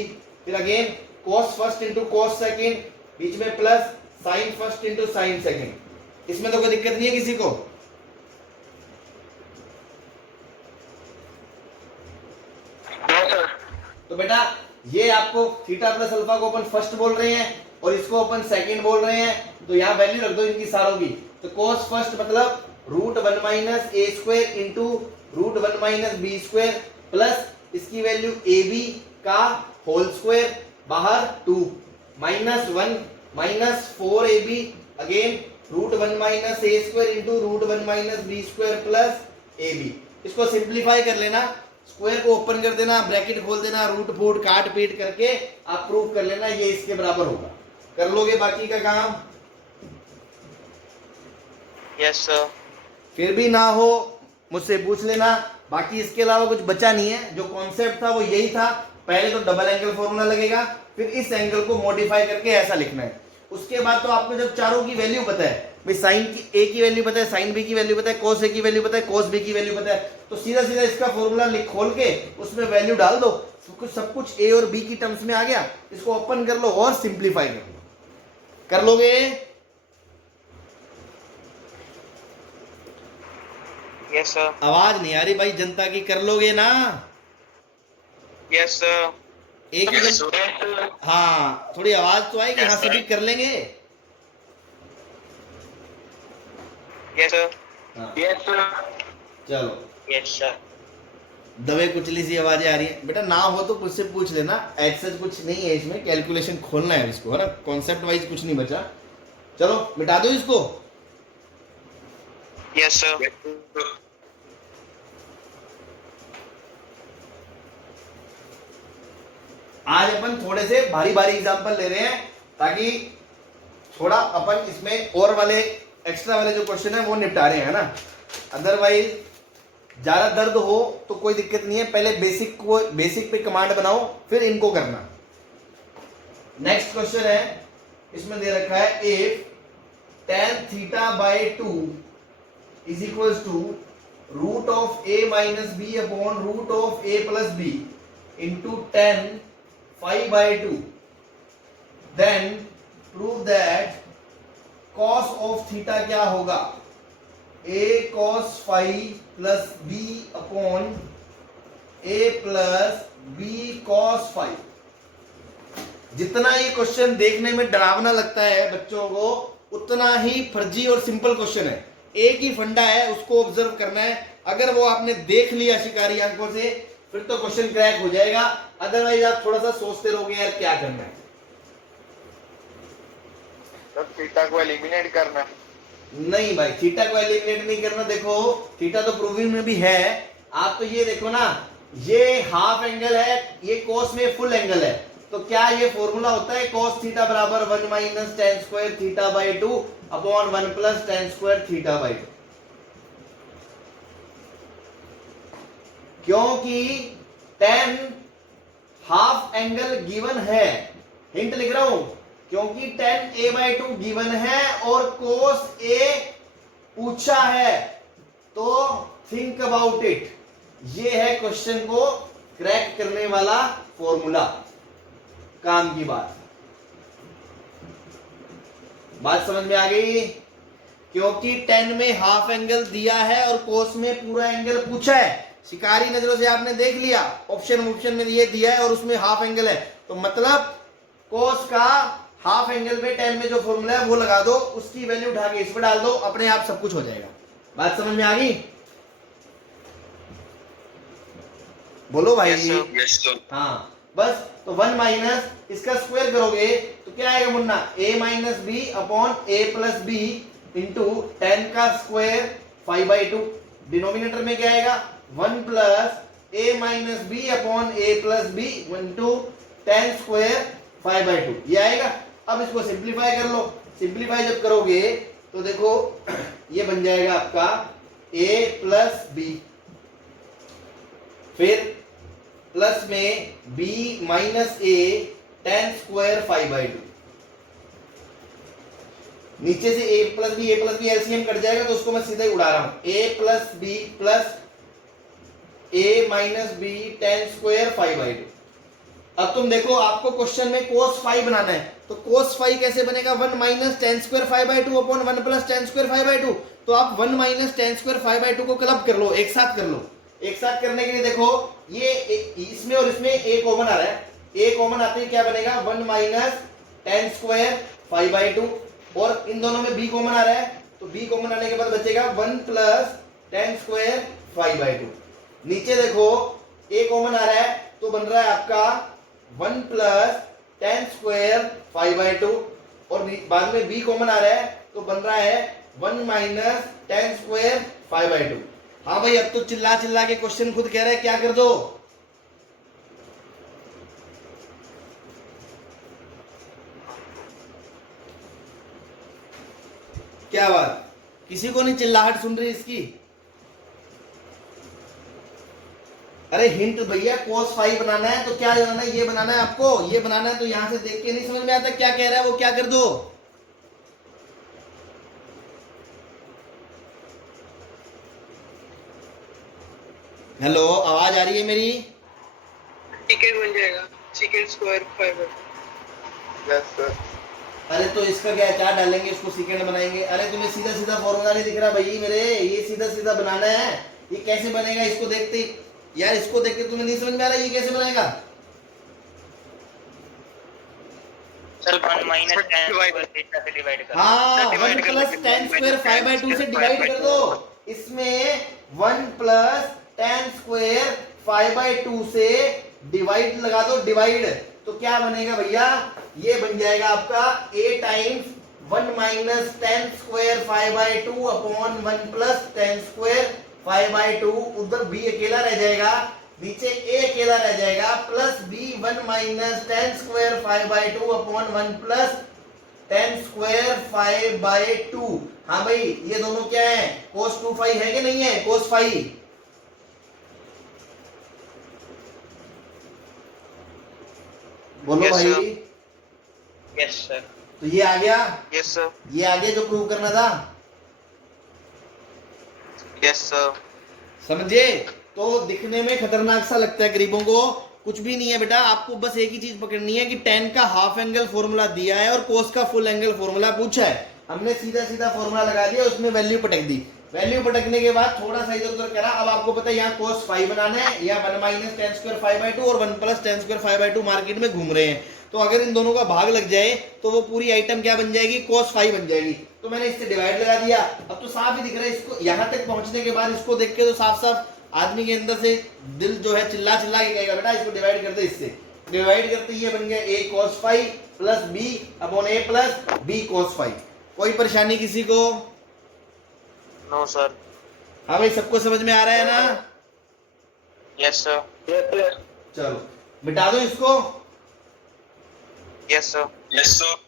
फिर again cos first into cos second बीच में plus sin first into sin second. इसमें तो कोई दिक्कत नहीं है किसी को? तो बेटा ये आपको थीटा प्लस अल्फा को अपन फर्स्ट बोल रहे हैं और इसको अपन सेकंड बोल रहे हैं, तो यहाँ वैल्यू रख दो इनकी सारों की। तो cos फर्स्ट मतलब √1 - a² इंटू √1 - b² प्लस इसकी वैल्यू ab का होल स्क्वायर बाहर 2 -1 -4ab again √1 - a² into √1 - b² plus ab। इसको सिंप्लीफाई कर लेना, स्क्वायर को ओपन कर देना, ब्रैकेट खोल देना, रूट फूट काट पीट करके आप प्रूव कर लेना ये इसके बराबर होगा। कर लोगे बाकी का काम? Yes sir. फिर भी ना हो मुझसे पूछ लेना, बाकी इसके अलावा कुछ बचा नहीं है। जो कॉन्सेप्ट था वो यही था, पहले तो डबल एंगल फॉर्मूला लगेगा, फिर इस एंगल को मॉडिफाई करके ऐसा लिखना है। उसके बाद तो आपको जब चारों की वैल्यू पता है, भाई साइन की ए की वैल्यू पता है, साइन बी की वैल्यू पता है, कोस ए की वैल्यू पता है, कोस बी की वैल्यू पता है, तो सीधा सीधा इसका फॉर्मूला खोल के उसमें वैल्यू डाल दो, सब कुछ ए और बी की टर्म्स में आ गया। इसको ओपन कर लो और सिंप्लीफाई कर लो। कर लोगे? Yes sir. आवाज नहीं आ रही भाई जनता की, कर लोगे ना? Yes sir. एक मिनट, हाँ थोड़ी आवाज तो आएगी। हाँ सभी कर लेंगे। Yes sir. हाँ यस सर। चलो, यस सर। दबे कुचली सी आवाजें आ रही है। बेटा ना हो तो मुझसे पूछ लेना, ऐसा कुछ नहीं है इसमें, कैलकुलेशन खोलना है इसको, है ना, कॉन्सेप्ट वाइज कुछ नहीं बचा। चलो मिटा दो इसको। Yes sir. आज अपन थोड़े से भारी भारी एग्जांपल ले रहे हैं ताकि थोड़ा अपन इसमें और वाले एक्स्ट्रा वाले जो क्वेश्चन है वो निपटा रहे हैं ना। अदरवाइज ज्यादा दर्द हो तो कोई दिक्कत नहीं है, पहले बेसिक पे कमांड बनाओ फिर इनको करना। नेक्स्ट क्वेश्चन है, इसमें दे रखा है if tan θ/2 is equals to √a - b upon √a + b into tan φ/2 then prove that cos of theta क्या होगा, a cos phi plus b upon a plus b cos phi। जितना ये क्वेश्चन देखने में डरावना लगता है बच्चों को, उतना ही फर्जी और सिंपल क्वेश्चन है। एक ही फंडा है, उसको ऑब्जर्व करना है। अगर वो आपने देख लिया शिकारी आंखों से फिर तो क्वेश्चन क्रैक हो जाएगा, अदरवाइज आप थोड़ा सा सोचते रहोगे यार क्या करना है। तो थीटा को एलिमिनेट करना। नहीं भाई, थीटा को एलिमिनेट नहीं करना। देखो थीटा तो प्रूविंग में भी है, आप तो ये देखो ना, ये हाफ एंगल है, ये कोस में फुल एंगल है, तो क्या ये फॉर्मूला होता है cos थीटा बराबर 1 - tan² θ/2 अपॉन 1 + tan² θ/2। क्योंकि tan हाफ एंगल गिवन है, हिंट लिख रहा हूं, क्योंकि tan a/2 गिवन है और cos a पूछा है, तो थिंक अबाउट इट। ये है क्वेश्चन को क्रैक करने वाला फॉर्मूला। काम की बात समझ में आ गई? क्योंकि tan में हाफ एंगल दिया है और cos में पूरा एंगल पूछा है। शिकारी नजरों से आपने देख लिया, ऑप्शन में ये दिया है और उसमें हाफ एंगल है, तो मतलब cos का हाफ एंगल पे tan में जो फॉर्मूला है वो लगा दो, उसकी वैल्यू उठा के इस पर डाल दो, अपने आप सब कुछ हो जाएगा। बात समझ में आ गई? बोलो भाई। Yes sir. हाँ बस, तो 1 माइनस इसका स्क्वायर करोगे तो क्या आएगा Munna, a - b upon a + b into tan का स्क्वायर φ/2। डिनोमिनेटर में क्या आएगा, 1 + a - b upon a + b into tan² φ/2, ये आएगा। अब इसको सिंप्लीफाई कर लो। सिंप्लीफाई जब करोगे तो देखो ये बन जाएगा आपका a + b, फिर प्लस में b - a tan² φ/2। नीचे से a plus B LCM cut जाएगा तो उसको मैं सीधा ही उड़ा रहा हूं, a plus B plus a minus B tan square 5/2। अब तुम देखो आपको क्वेश्चन में cos फाइव बनाना है, तो cos फाइव कैसे बनेगा, 1 minus ten square 5/2 upon 1 plus ten square 5/2। तो आप 1 माइनस टेन स्क्वायर 5/2 को क्लब कर लो, एक साथ कर लो। एक साथ करने के लिए देखो ये इसमें और इसमें a कॉमन आ रहा है, a कॉमन आते ही क्या बनेगा 1 माइनस टेन स्क्वायर 5/2 और इन दोनों में b कॉमन आ रहा है, तो b कॉमन आने के बाद बचेगा 1 प्लस टेन स्क्वायर 5/2। नीचे देखो a कॉमन आ रहा है तो बन रहा है आपका 1 प्लस टेन स्क्वायर 5/2 और बाद में b कॉमन आ रहा है तो बन रहा है 1 माइनस टेन स्क्वायर 5/2। हाँ भाई अब तो चिल्ला चिल्ला के क्वेश्चन खुद कह रहा है, क्या कर दो, क्या बात, किसी को नहीं चिल्लाहट सुन रही इसकी? अरे हिंट भैया cos फाइव बनाना है तो क्या बनाना है, ये बनाना है आपको, ये बनाना है तो यहां से देख के नहीं समझ में आता क्या कह रहा है वो, क्या कर दो। हेलो आवाज आ रही है मेरी? सेकेंड बन जाएगा सेकेंड स्क्वायर 5/2। Yes sir. अरे तो इसका क्या है, क्या डालेंगे इसको सेकंड बनाएंगे। अरे तुम्हें सीधा सीधा फॉर्मूला नहीं दिख रहा भाई मेरे, ये सीधा सीधा बनाना है, ये कैसे बनेगा इसको देखते यार, इसको देख के तुम्हें नहीं समझ में आ रहा ये कैसे बनेगा? सर 1 माइनस टेन बीटा से डिवाइड कर, हाँ 1 प्लस टेन स्क्वायर 5/2 से डिवाइड कर दो। इसमें 1 प्लस टेन स्क्वायर 5/2 से डिवाइड लगा दो, डिवाइड, तो क्या बनेगा भैया, ये बन जाएगा आपका a times 1 minus ten square 5/2 upon 1 plus ten square 5/2। उधर b अकेला रह जाएगा, नीचे a अकेला रह जाएगा, plus b 1 minus ten square 5/2 upon 1 plus ten square 5/2। हाँ भाई ये दोनों क्या है, cos 2 फाइव है कि नहीं है, cos फाइव। बोलो Yes, भाई। sir. Yes sir. तो ये आ गया, यस सर, ये आ गया जो प्रूव करना था, यस सर। समझे? तो दिखने में खतरनाक सा लगता है गरीबों को, कुछ भी नहीं है बेटा, आपको बस एक ही चीज पकड़नी है कि tan का हाफ एंगल फॉर्मूला दिया है और cos का फुल एंगल फॉर्मूला पूछा है, हमने सीधा सीधा फॉर्मूला लगा दिया, उसमें वैल्यू पटक दी, वैल्यू पटकने के बाद थोड़ा सा इधर उधर करा। अब आपको पता है यहाँ cos 5 बनाना है या 1 माइनस टेन स्क्वायर 5/2 और 1 प्लस टेन स्क्वायर 5/2 मार्केट में घूम रहे हैं, तो अगर इन दोनों का भाग लग जाए तो वो पूरी आइटम क्या बन जाएगी, cos 5 बन जाएगी। तो मैंने इससे डिवाइड लगा दिया, अब तो साफ ही दिख रहा है, इसको यहाँ तक पहुंचने के बाद इसको देख के तो साफ साफ आदमी के अंदर से दिल जो है चिल्ला चिल्ला के कहेगा बेटा इसको डिवाइड करते, इससे डिवाइड करते ये बन गया a cos 5 plus b upon a plus b cos 5। कोई परेशानी किसी को? No sir. हाँ भाई सबको समझ में आ रहा है ना? Yes sir. चलो मिटा दो इसको। Yes sir. Yes sir.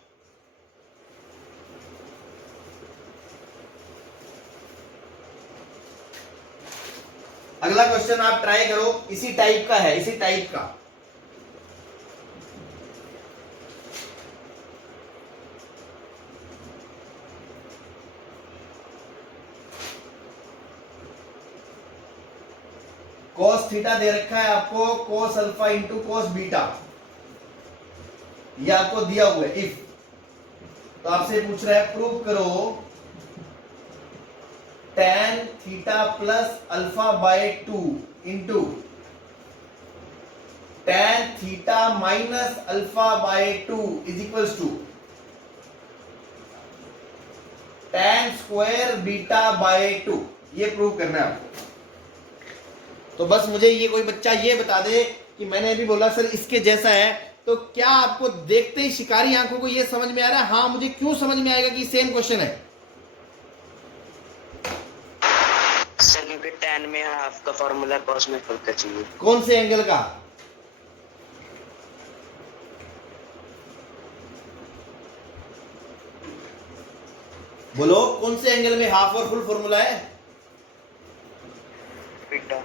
अगला क्वेश्चन आप ट्राई करो, इसी टाइप का है, इसी टाइप का। cos थीटा दे रखा है आपको, cos alpha into cos beta, ये आपको दिया हुआ है इफ, तो आपसे पूछ रहा है प्रूव करो tan theta plus alpha by 2 into tan theta minus alpha by 2 is equals to tan square beta by 2। ये प्रूव करना है आपको। तो बस मुझे ये कोई बच्चा ये बता दे कि मैंने अभी बोला सर इसके जैसा है, तो क्या आपको देखते ही शिकारी आंखों को ये समझ में आ रहा है? हाँ मुझे क्यों समझ में आएगा कि सेम क्वेश्चन है? सर क्योंकि tan में हाफ का फार्मूला cos में फुल का चाहिए। कौन से एंगल का? बोलो कौन से एंगल में हाफ और फुल फॉर्मूला है? बीटा।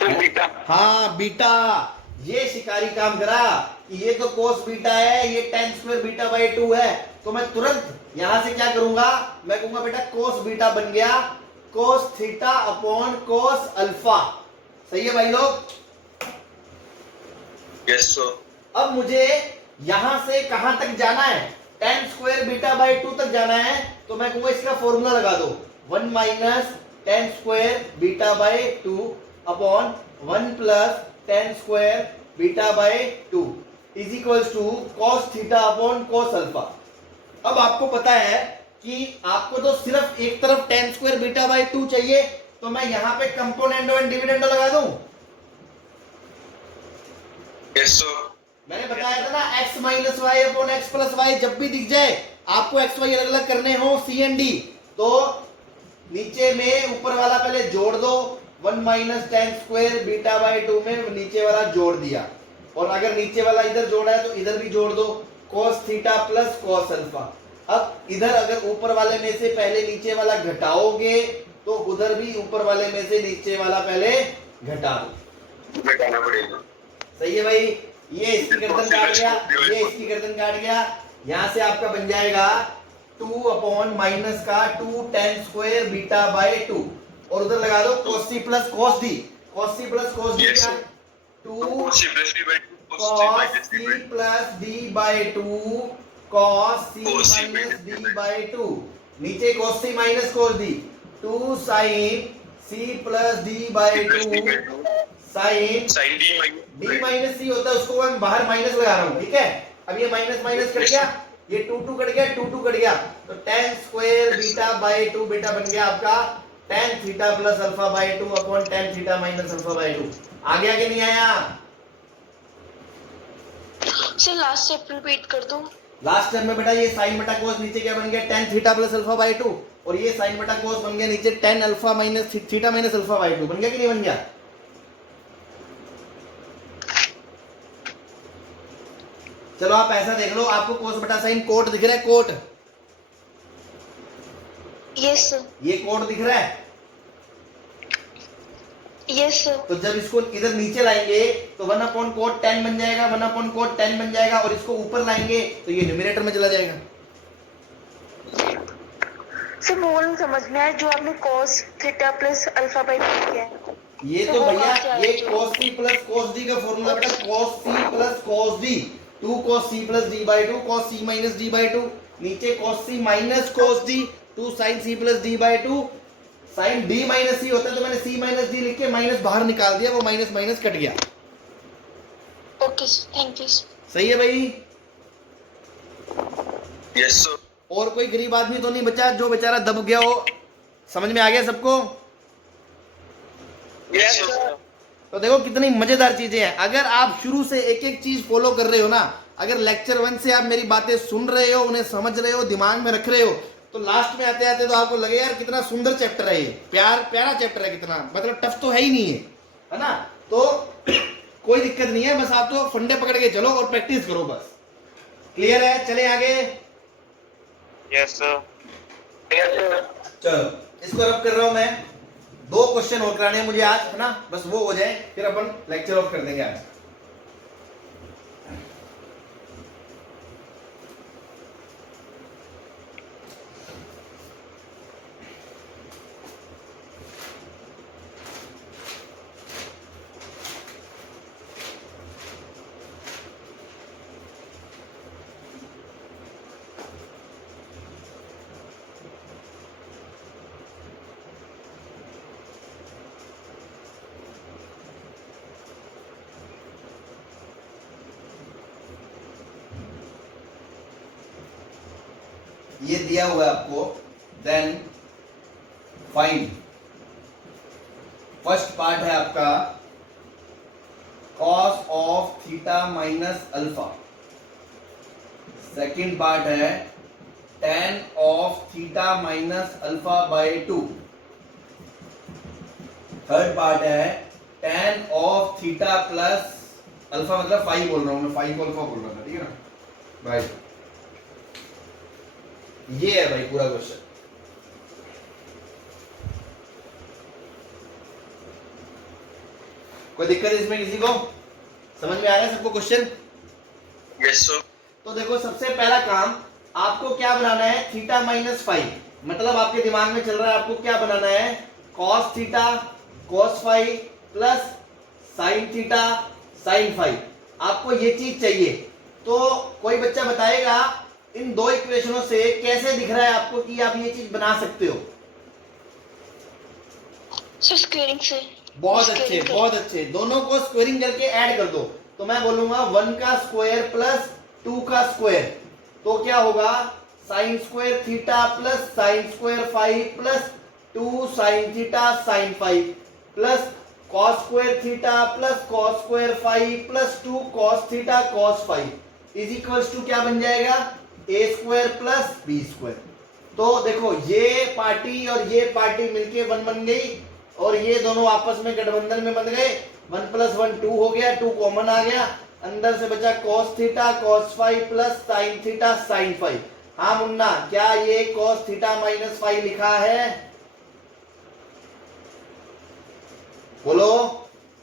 बीटा। हाँ बीटा। ये शिकारी काम करा कि ये तो cos बीटा है, ये tan स्क्वायर बीटा बाय 2 है, तो मैं तुरंत यहां से क्या करूंगा, मैं कहूंगा बेटा कोस बीटा बन गया cos theta upon cos alpha. सही है भाई लोग? Yes sir. अब मुझे यहां से कहां तक जाना है, tan स्क्वायर बीटा बाई 2 तक जाना है, तो मैं कहूंगा इसका फॉर्मूला लगा दो 1 minus tan square beta by 2 upon 1 plus tan square beta by 2 is equals to cos theta upon cos alpha. अब आपको पता है कि आपको तो सिर्फ एक तरफ tan स्क्वायर बीटा बाई 2 चाहिए, तो मैं यहां पे कंपोनेंडो एंड डिविडेंडो लगा दूं। Yes sir. मैंने बताया था ना x minus Y upon X plus Y, जब भी दिख जाए आपको x y अलग अलग करने हो सी एंड डी, तो नीचे में ऊपर वाला पहले जोड़ दो 1 minus tan square beta by 2 में नीचे वाला जोड़ दिया, और अगर नीचे वाला इधर जोड़ा है तो इधर भी जोड़ दो cos theta plus cos alpha. अब इधर अगर ऊपर वाले में से पहले नीचे वाला घटाओगे तो उधर भी ऊपर वाले में से नीचे वाला पहले घटा दो, घटाना पड़ेगा। सही है भाई? ये इसकी गर्दन काट गया, ये इसकी गर्दन काट गया, यहां से आपका बन जाएगा 2 अपॉन माइनस का 2 tan स्क्वायर बीटा बाई 2, और उधर लगा दो cos c plus cos d, cos c plus cos d क्या, 2 cos c plus d by 2 cos c plus d by 2 cos c minus d by 2, नीचे cos c minus cos d 2 sin c plus d by 2 sin d minus C होता है, उसको मैं बाहर माइनस लगा रहा हूं, ठीक है? अब ये माइनस माइनस कट गया, ये 2 2 कट गया, 2 2 कट गया, तो tan स्क्वायर बीटा बाई 2 बेटा बन गया आपका tan theta plus alpha by 2 upon tan theta minus alpha by 2। आ गया कि नहीं आया? सर लास्ट स्टेप रिपीट कर दो। लास्ट टाइम में बेटा ये साइन बटा कोस नीचे क्या बन गया tan theta plus alpha by 2, और ये साइन बटा कोस बन गया नीचे tan alpha minus theta minus alpha by 2। बन गया कि नहीं बन गया? चलो आप ऐसा देख लो, आपको कोस बटा साइन कोट दिख रहा है, कोट, यस सर। ये कोट दिख रहा है, यस सर। तो जब इसको इधर नीचे लाएंगे तो 1 अपॉन कोट tan बन जाएगा, 1 अपॉन कोट tan बन जाएगा, और इसको ऊपर लाएंगे तो ये न्यूमरेटर में चला जाएगा। सर वो नहीं समझ में आया जो आपने cos theta plus alpha by 2 किया है। ये तो भैया ये cos c plus cos d का फॉर्मूला बेटा, cos c plus cos d 2 cos c plus d by 2 cos c minus d by 2, नीचे cos c minus cos d 2 sin c plus d by 2, sin d minus c होता है तो मैंने c माइनस d लिख के माइनस बाहर निकाल दिया, वो माइनस माइनस कट गया। Okay sir, thank you. सही है भाई? Yes sir. और कोई गरीब आदमी तो नहीं बचा जो बेचारा दब गया हो? समझ में आ गया सबको? Yes sir. तो देखो कितनी मजेदार चीजें हैं, अगर आप शुरू से एक एक चीज फॉलो कर रहे हो ना, अगर लेक्चर 1 से आप मेरी बातें सुन रहे हो, उन्हें समझ रहे हो, दिमाग में रख रहे हो, तो लास्ट में आते आते तो आपको लगे यार कितना सुंदर चैप्टर है ये, प्यारा चैप्टर है, कितना मतलब टफ तो है ही नहीं है ना? तो कोई दिक्कत नहीं है, बस आप तो फंडे पकड़ के चलो और प्रैक्टिस करो बस। क्लियर है? चले आगे। Yes sir. चलो इसको रब कर रहा हूं मैं, 2 क्वेश्चन और कराने हैं मुझे आज, है ना? बस वो हो जाए फिर अपन लेक्चर ऑफ कर देंगे आज। ये दिया हुआ है आपको, देन फाइंड। फर्स्ट पार्ट है आपका cos of theta minus alpha, second part है tan of theta minus alpha by 2, third part है tan of theta plus alpha, मतलब 5 बोल रहा हूं मैं, 5 को अल्फा बोल रहा था, ठीक है ना भाई? ये है भाई पूरा क्वेश्चन। कोई दिक्कत है इसमें किसी को? समझ में आ रहा है सबको क्वेश्चन? Yes sir. तो देखो सबसे पहला काम, आपको क्या बनाना है, थीटा माइनस फाइव, मतलब आपके दिमाग में चल रहा है आपको क्या बनाना है, cos theta cos five plus sign theta sine five, आपको ये चीज चाहिए। तो कोई बच्चा बताएगा इन दो इक्वेशनों से कैसे दिख रहा है आपको कि आप ये चीज बना सकते हो? सर स्क्वेयरिंग से। बहुत अच्छे, बहुत अच्छे, दोनों को स्क्वेयरिंग करके ऐड कर दो। तो मैं बोलूंगा 1 का स्क्वायर प्लस 2 का स्क्वायर, तो क्या होगा, sine square theta plus sine square five plus 2 sine theta sine five plus cos square theta plus cos square five plus 2 cos theta cos five is equals to क्या बन जाएगा, A square plus B square. तो देखो ये पार्टी और ये पार्टी मिलके 1 बन गई और ये दोनों आपस में गठबंधन में बन गए, 1 + 1 2 हो गया, 2 कॉमन आ गया, अंदर से बचा cos theta cos five plus sign theta sine five. हाँ मुन्ना, क्या ये cos थीटा माइनस फाइव लिखा है? बोलो।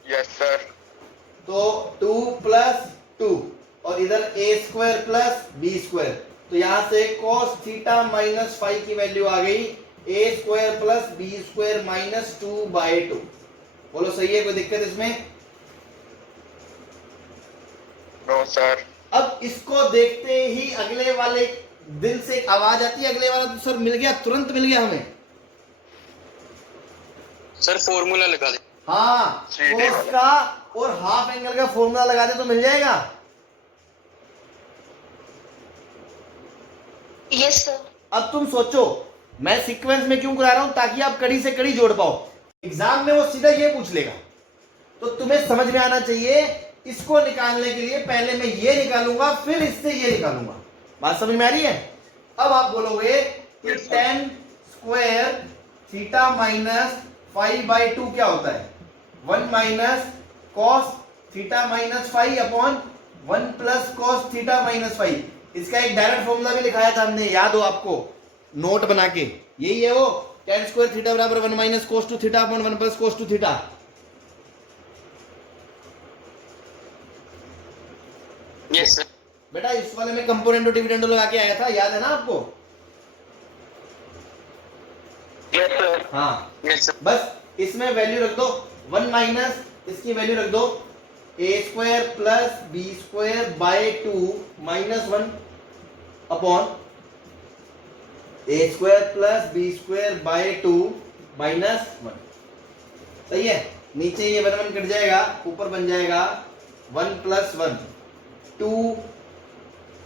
Yes sir. तो 2 + 2 और इधर a square plus b square, तो यहां से cos थीटा माइनस फाइव की वैल्यू आ गई a square plus b square minus 2/2। बोलो सही है, कोई दिक्कत इसमें? No sir. अब इसको देखते ही अगले वाले दिल से एक आवाज आती है, अगले वाला तो सर मिल गया, तुरंत मिल गया हमें। सर फॉर्मूला लगा दे। हाँ, कोस का और हाफ एंगल का फॉर्मूला लगा दे तो मिल जाएगा। Yes sir. अब तुम सोचो मैं सीक्वेंस में क्यों करा रहा हूं, ताकि आप कड़ी से कड़ी जोड़ पाओ। एग्जाम में वो सीधा ये पूछ लेगा, तो तुम्हें समझ में आना चाहिए इसको निकालने के लिए पहले मैं ये निकालूंगा फिर इससे ये निकालूंगा। बात समझ में आ रही है? अब आप बोलोगे कि tan स्क्वायर थीटा माइनस 5/2 क्या होता है, 1 minus cos theta minus 5 upon 1 plus cos theta minus 5। इसका एक डायरेक्ट फॉर्मूला भी लिखाया था हमने, याद हो आपको, नोट बना के, यही है वो, tan स्क्वायर थीटा बराबर 1 minus cos 2 theta upon 1 plus cos 2 theta. Yes sir. बेटा इस वाले में कंपोनेंटो डिविडेंडो लगा के आया था, याद है ना आपको? Yes sir. हाँ, यस सर। बस इसमें वैल्यू रख दो 1 माइनस इसकी वैल्यू रख दो a square plus b square by 2 minus 1 upon a square plus b square by 2 minus 1। सही है, नीचे ये 1 1 कट जाएगा, ऊपर बन जाएगा 1 + 1 2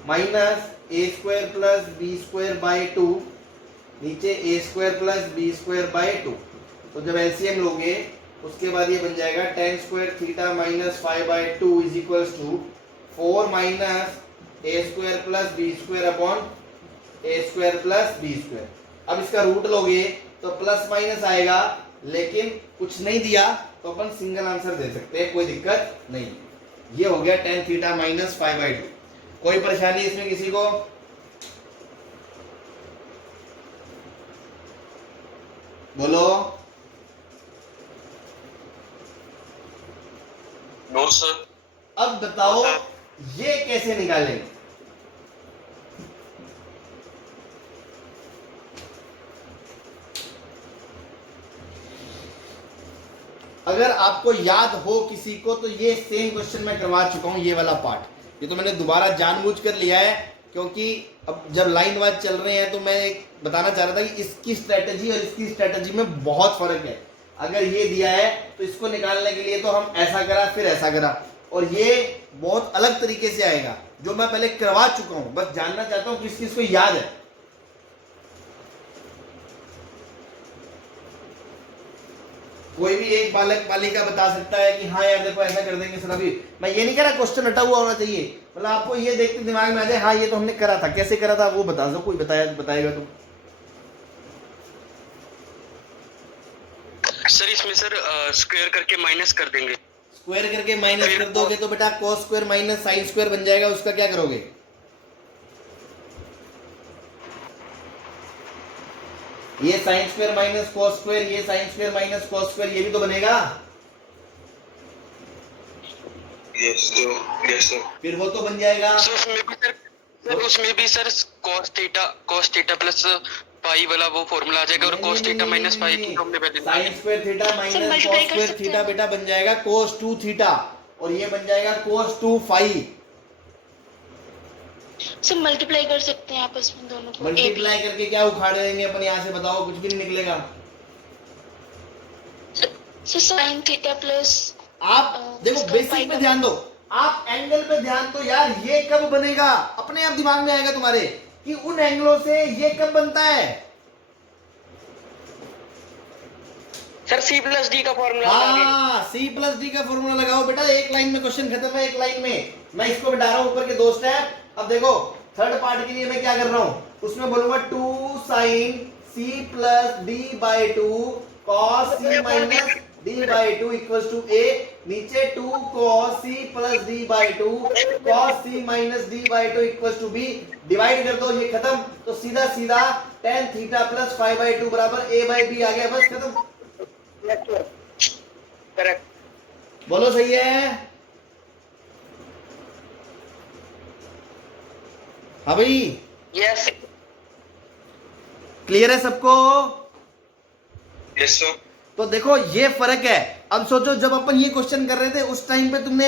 minus a square plus b square by 2, नीचे a square plus b square by 2। तो जब एलसीएम लोगे उसके बाद ये बन जाएगा tan square theta minus 5/2 is equals to 4 minus a square plus b square upon a square plus b square. अब इसका रूट लोगे तो प्लस माइनस आएगा, लेकिन कुछ नहीं दिया तो अपन सिंगल आंसर दे सकते हैं, कोई दिक्कत नहीं। ये हो गया tan थीटा माइनस 5/2। कोई परेशानी इसमें किसी को? बोलो। No sir. अब बताओ ये कैसे निकालेंगे? अगर आपको याद हो किसी को तो ये सेम क्वेश्चन मैं करवा चुका हूं, ये वाला पार्ट। ये तो मैंने दोबारा जानबूझ कर लिया है, क्योंकि अब जब लाइन वाइज चल रहे हैं तो मैं बताना चाह रहा था कि इसकी स्ट्रेटजी और इसकी स्ट्रेटजी में बहुत फर्क है। अगर ये दिया है तो इसको निकालने के लिए तो हम ऐसा करा फिर ऐसा करा, और ये बहुत अलग तरीके से आएगा जो मैं पहले करवा चुका हूं। बस जानना चाहता हूं किस किस को याद है। कोई भी एक बालक बालिका बता सकता है कि हाँ यार देखो ऐसा कर देंगे सर। अभी मैं ये नहीं कह रहा क्वेश्चन हटा हुआ होना चाहिए, मतलब आपको ये देखते दिमाग में आ जाए हाँ ये तो हमने करा था, कैसे करा था वो बता दो। कोई बताएगा तो? सर इसमें सर स्क्वायर करके माइनस कर देंगे। स्क्वायर करके माइनस कर दोगे तो बेटा cos square minus sine square बन जाएगा, उसका क्या करोगे? ये sine square minus cos square, ये sine square minus cos square, ये भी तो बनेगा। Yes sir. फिर वो तो बन जाएगा। सर उसमें भी sir cos theta plus pi वाला वो फॉर्मूला आ जाएगा और cos थीटा माइनस पाई को हमने पहले sign square theta minus multiply cos कर स्क्वायर सकते थीटा हैं। बेटा बन जाएगा cos 2 थीटा और ये बन जाएगा cos 2 फाई। सर मल्टीप्लाई कर सकते हैं आपस में दोनों को। मल्टीप्लाई करके क्या उखाड़ देंगे अपन यहाँ से, बताओ, कुछ भी नहीं निकलेगा। सर साइन थीटा प्लस आप देखो इसका बेसिक फाई पे का- ध्यान दो, आप एंगल पे ध्यान दो यार, ये कब बनेगा अपने आप दिमाग में आएगा तुम्हारे कि उन एंगलों से ये कब बनता है। सर C प्लस डी का फॉर्मूला लगा के। हाँ, C प्लस डी का फॉर्मूला लगाओ बेटा, एक लाइन में क्वेश्चन खत्म है, एक लाइन में। मैं इसको बिठा रहा हूं ऊपर के 2 स्टेप। अब देखो थर्ड पार्ट के लिए मैं क्या कर रहा हूं, उसमें बोलूंगा 2 sine C plus D by 2 cos C minus D by 2 equals to A, नीचे 2 cos C plus D by 2 cos C minus D by 2 equals to B। Divide कर दो, ये खत्म, तो सीधा सीधा tan theta plus phi by 2 बराबर A बाई B आ गया, बस खत्म। करेक्ट। बोलो सही है? हाँ भाई, यस क्लियर है सबको? Yes sir. तो देखो ये फर्क है। अब सोचो जब अपन ये क्वेश्चन कर रहे थे उस टाइम पे तुमने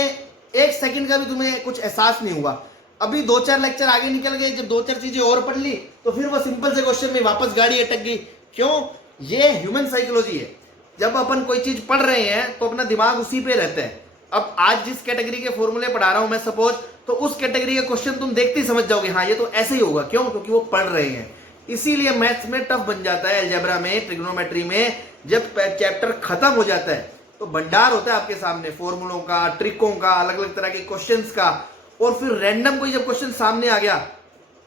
1 सेकंड का भी तुम्हें कुछ एहसास नहीं हुआ। अभी 2-4 लेक्चर आगे निकल गए, जब 2-4 चीजें और पढ़ ली तो फिर वो सिंपल से क्वेश्चन में वापस गाड़ी अटक गई। क्यों? ये ह्यूमन साइकोलॉजी है। जब अपन कोई चीज पढ़ रहे हैं तो अपना दिमाग उसी पे रहता है। अब आज जिस कैटेगरी के फॉर्मूले पढ़ा रहा हूं मैं सपोज, तो उस कैटेगरी के क्वेश्चन तुम देखते ही समझ जाओगे हाँ ये तो ऐसे ही होगा। क्यों? क्योंकि वो पढ़ रहे हैं। इसीलिए मैथ्स में टफ बन जाता है, अलजेब्रा में, ट्रिग्नोमेट्री में। जब चैप्टर खत्म हो जाता है तो भंडार होता है आपके सामने फॉर्मूलों का, ट्रिकों का, अलग अलग तरह के क्वेश्चंस का। और फिर रैंडम कोई जब क्वेश्चन सामने आ गया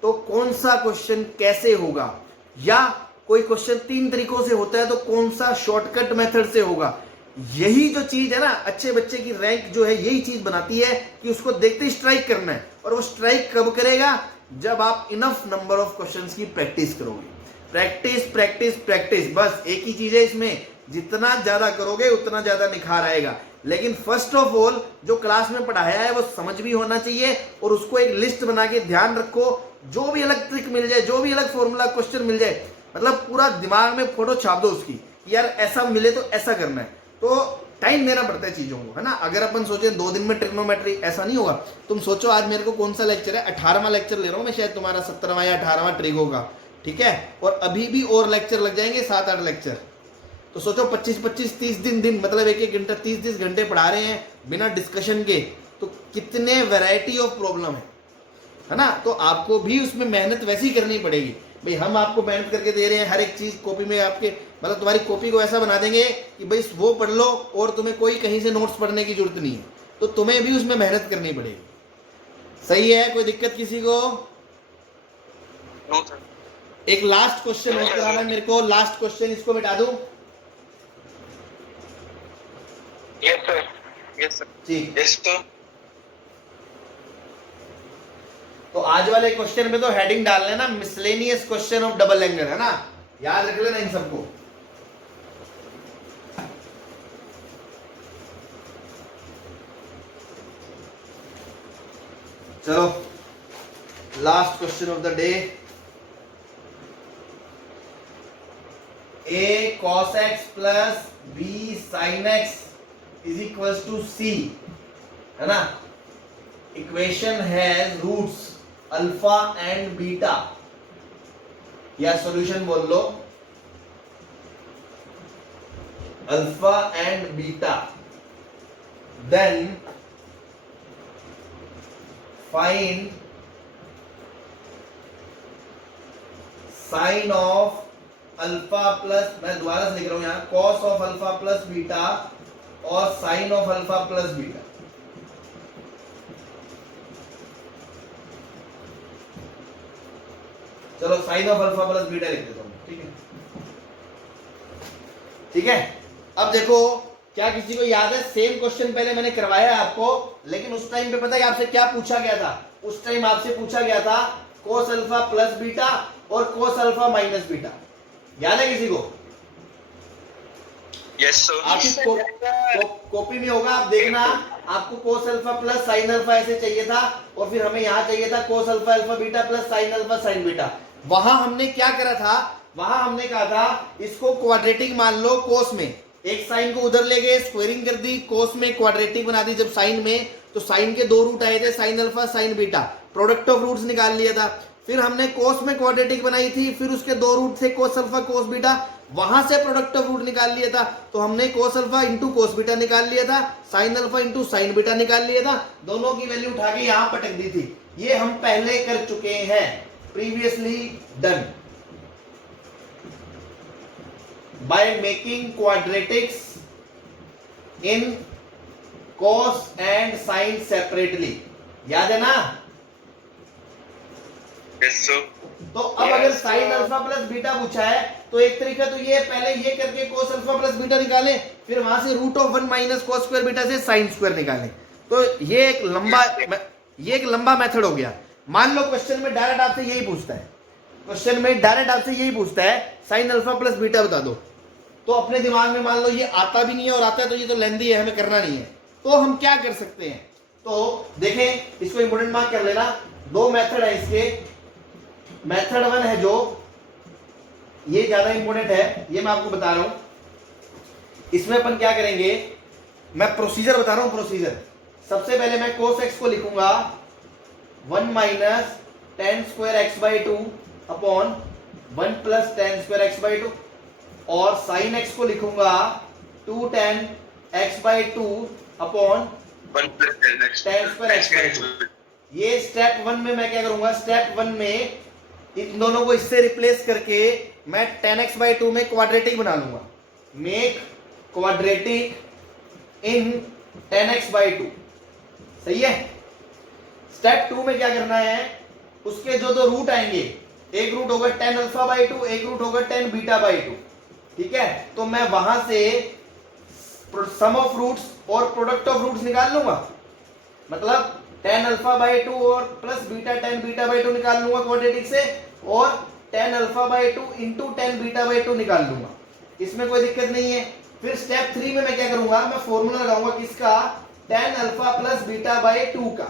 तो कौन सा क्वेश्चन कैसे होगा, या कोई क्वेश्चन 3 तरीकों से होता है तो कौन सा शॉर्टकट मेथड से होगा। यही जो चीज है ना, अच्छे बच्चे की रैंक जो है यही चीज बनाती है कि उसको देखते ही स्ट्राइक करना है। और वो स्ट्राइक कब करेगा? जब आप इनफ नंबर ऑफ क्वेश्चंस की प्रैक्टिस करोगे। प्रैक्टिस प्रैक्टिस प्रैक्टिस, बस एक ही चीज है इसमें, जितना ज्यादा करोगे उतना ज्यादा निखार आएगा। लेकिन फर्स्ट ऑफ ऑल जो क्लास में पढ़ाया है वो समझ भी होना चाहिए, और उसको एक लिस्ट बना के ध्यान रखो। जो भी अलग ट्रिक मिल जाए, जो भी अलग फॉर्मूला क्वेश्चन मिल जाए, मतलब पूरा दिमाग में फोटो छाप दो उसकी, यार ऐसा मिले तो ऐसा करना है। तो टाइम देना पड़ता है चीजों को, है ना। अगर अपन सोचे 2 दिन में ट्रिग्नोमेट्री, ऐसा नहीं होगा। तुम सोचो आज मेरे को कौन सा लेक्चर है, 18वां लेक्चर ले रहा हूं मैं, शायद तुम्हारा 17वां या 18वां ट्रिगो का, ठीक है। और अभी भी और लेक्चर लग जाएंगे, 7-8 लेक्चर। तो सोचो 25-25 30 दिन मतलब 1-1 घंटा 30-30 घंटे पढ़ा रहे हैं बिना डिस्कशन के, तो कितने वैरायटी ऑफ प्रॉब्लम है ना। तो आपको भी उसमें मेहनत वैसी करनी पड़ेगी भाई। हम आपको मेहनत करके दे रहे हैं, हर एक चीज कॉपी में आपके, मतलब तुम्हारी कॉपी को ऐसा बना देंगे कि भाई वो पढ़ लो और तुम्हें कोई कहीं से नोट्स पढ़ने की जरूरत नहीं है। तो तुम्हें भी उसमें मेहनत करनी पड़ेगी। सही है? कोई दिक्कत किसी को? No sir. एक लास्ट क्वेश्चन और कराना मेरे को, लास्ट क्वेश्चन, इसको मिटा दूं? Yes sir. Yes sir. ठीक। Yes sir. तो आज वाले क्वेश्चन में तो हेडिंग डाल लेना miscellaneous question of double angle, है ना, याद रख लेना इन सबको। चलो last question of the day. a cos x plus b sin x is equals to c, है ना। Equation has roots alpha and beta, या सॉल्यूशन बोल लो alpha and beta. Then find sine of alpha plus, मैं दोबारा से लिख रहा हूं यहां, cos of alpha plus beta और sine of alpha plus beta. चलो sine of alpha plus beta लिख देता हूं, ठीक है। ठीक है, अब देखो क्या किसी को याद है, सेम क्वेश्चन पहले मैंने करवाया है आपको, लेकिन उस टाइम पे पता है आपसे क्या पूछा गया था? उस टाइम आपसे पूछा गया था कोस अल्फा प्लस बीटा और कोस अल्फा माइनस बीटा। याद है किसी को? Yes, sir. आपकी कॉपी में होगा, आप देखना। आपको cos alpha plus sine alpha ऐसे चाहिए था, और फिर हमें यहाँ चाहिए था cos alpha alpha beta plus sign alpha sine beta. वहां हमने क्या करा था, वहां हमने कहा था इसको क्वाड्रेटिक मान लो कोस में, एक साइन को उधर ले गए, स्क्वायरिंग कर दी, कोस में क्वाड्रेटिक बना दी। जब साइन में, तो साइन के 2 रूट आए थे, sine alpha sine beta, product of roots निकाल लिया था। फिर हमने कोस में क्वाड्रेटिक बनाई थी, फिर उसके 2 रूट थे कोस अल्फा कोस बीटा, वहां से प्रोडक्ट ऑफ रूट निकाल लिया था। तो हमने cos alpha into cos beta निकाल लिया था, sine alpha into sine beta निकाल लिया था, दोनों की वैल्यू उठा के यहां पटक दी थी। ये हम पहले कर चुके हैं, previously done, by making quadratics in cos and sin separately. याद है ना? Yes, sir. तो अब अगर sin अल्फा प्लस बीटा पूछा है, तो एक तरीका तो ये, पहले ये करके cos अल्फा प्लस बीटा निकालें, फिर वहां से root of 1 minus cos square beta से sin स्क्वायर निकालें। तो ये एक लंबा मेथड हो गया। मान लो क्वेश्चन में डायरेक्ट आपसे यही पूछता है, sin अल्फा प्लस बीटा बता दो, तो अपने दिमाग में मान लो ये आता भी नहीं है, और आता है तो ये तो लेंदी है, हमें करना नहीं है। तो हम क्या कर सकते हैं, तो देखें, इसको इंपोर्टेंट मार्क कर लेना। 2 मेथड है इसके। मेथड 1 है जो, ये ज्यादा इंपोर्टेंट है, ये मैं आपको बता रहा हूं। इसमें अपन क्या करेंगे, मैं प्रोसीजर बता रहा हूं, प्रोसीजर। सबसे पहले मैं cos x को लिखूंगा 1 minus ten square x by 2 upon 1 plus ten square x by 2, और साइन x को लिखूंगा 2 tan x बाई 2 upon 1 plus 10x. Ten square x by 2। ये स्टेप 1 में मैं क्या करूंगा, स्टेप 1 में इन दोनों को इससे रिप्लेस करके मैं tan x बाई 2 में क्वाड्रेटिक बना लूंगा। Make quadratic in tan x बाई 2। सही है? स्टेप 2 में क्या करना है, उसके जो 2 रूट आएंगे, एक रूट होगा tan अल्फा बाई 2, एक रूट होगा tan बीटा बाई 2। ठीक है? तो मैं वहां से सम ऑफ रूट्स और प्रोडक्ट ऑफ रूट्स निकाल लूंगा। मतलब tan अल्फा बाई 2 और plus beta tan beta by 2 निकाल लूंगा क्वाड्रेटिक से, और tan alpha by 2 into tan beta by 2 निकाल लूंगा। इसमें कोई दिक्कत नहीं है। फिर स्टेप 3 में मैं क्या करूंगा, मैं फॉर्मूला लगाऊंगा किसका, tan alpha plus beta by 2 का।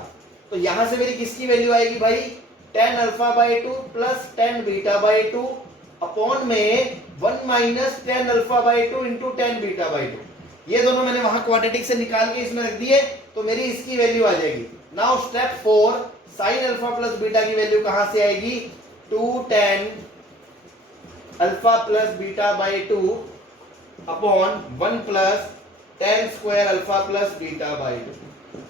तो यहां से मेरी किसकी वैल्यू आएगी भाई, tan alpha by 2 plus tan beta by 2 upon में 1 minus tan alpha by 2 into tan beta by 2। ये दोनों मैंने वहां क्वाड्रेटिक से निकाल के इसमें रख दिए, तो मेरी इसकी वैल्यू आ जाएगी। Now step 4, sine alpha plus beta की वैल्यू कहां से आएगी, 2 tan alpha plus beta by 2 upon 1 plus tan square alpha plus beta by 2।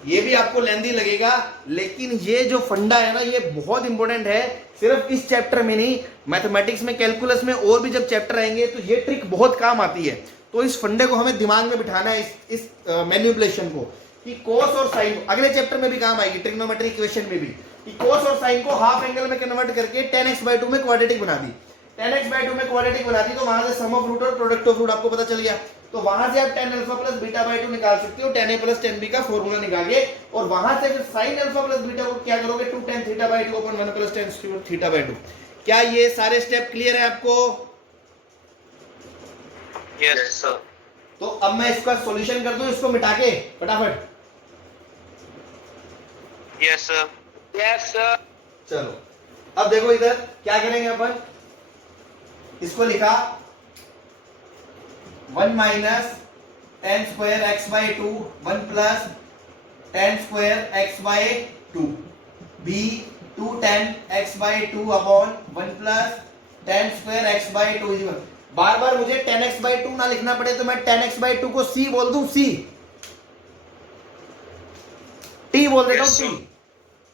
ये भी आपको लेंदी लगेगा, लेकिन ये जो फंडा है ना, ये बहुत इंपॉर्टेंट है। सिर्फ इस चैप्टर में नहीं, मैथमेटिक्स में, कैलकुलस में और भी जब चैप्टर आएंगे तो ये ट्रिक बहुत काम आती है। तो इस फंडे को हमें दिमाग में बिठाना है, इस मैनिपुलेशन को, कि कोस और साइन अगले चैप्टर में भी काम आएगी, ट्रिग्नोमेट्री इक्वेशन में भी, कि कोस और साइन को हाफ एंगल में कन्वर्ट करके tan x बाई 2 में क्वाड्रेटिक बना दी। tan x बाई 2 में क्वाड्रेटिक बना दी, तो वहां से सम ऑफ रूट और प्रोडक्ट ऑफ रूट आपको पता चल गया। तो वहां से आप tan alpha plus beta by 2 निकाल सकते हो, tan a plus tan b का फॉर्मूला निकाल के, और वहां से फिर sin अल्फा प्लस बीटा को क्या करोगे, 2 tan theta by 2 upon 1 plus tan theta by 2। क्या ये सारे स्टेप क्लियर है आपको? Yes, sir. तो अब मैं इसका सॉल्यूशन कर दूं, इसको मिटा के फटाफट। Yes, sir. Yes, sir. चलो अब देखो इधर क्या करेंगे अपन, इसको लिखा 1 minus tan square x by 2 1 plus tan square x by 2 b 2 tan x बाई 2 upon 1 plus tan square x by 2। बार बार मुझे tan x बाई 2 ना लिखना पड़े, तो मैं tan x बाई 2 को c बोल दूं, c t बोल देता हूं, t।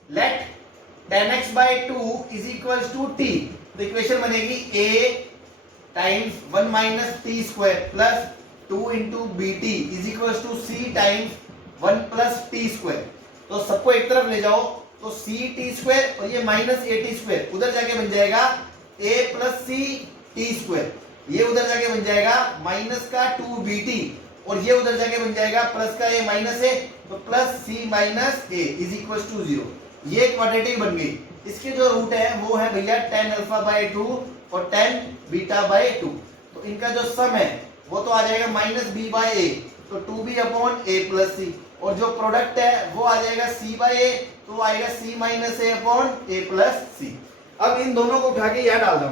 लेट tan x बाई 2 इज इक्वल्स टू t। तो इक्वेशन बनेगी a times 1 minus T square plus 2 into B T is equals to c times 1 plus T square. तो सबको एक तरफ ले जाओ, तो सी टी स्क्वायर और ये माइनस ए टी स्क्वायर उधर जाके बन जाएगा a plus C T square, ये उधर जाके बन जाएगा माइनस का 2bt, और ये उधर जाके बन जाएगा प्लस का a माइनस ए, तो plus C minus A is equal to 0। ये क्वाड्रेटिक बन गई। इसके जो रूट है वो है भैया tan अल्फा बाई 2 और tan बीटा बाई 2। तो इनका जो सम है वो तो आ जाएगा माइनस बी बाय ए, तो 2b अपॉन ए प्लस सी, और जो प्रोडक्ट है वो आ जाएगा सी बाय ए, तो आएगा सी minus A upon A plus सी। अब इन दोनों को उठा के यहां डाल दो,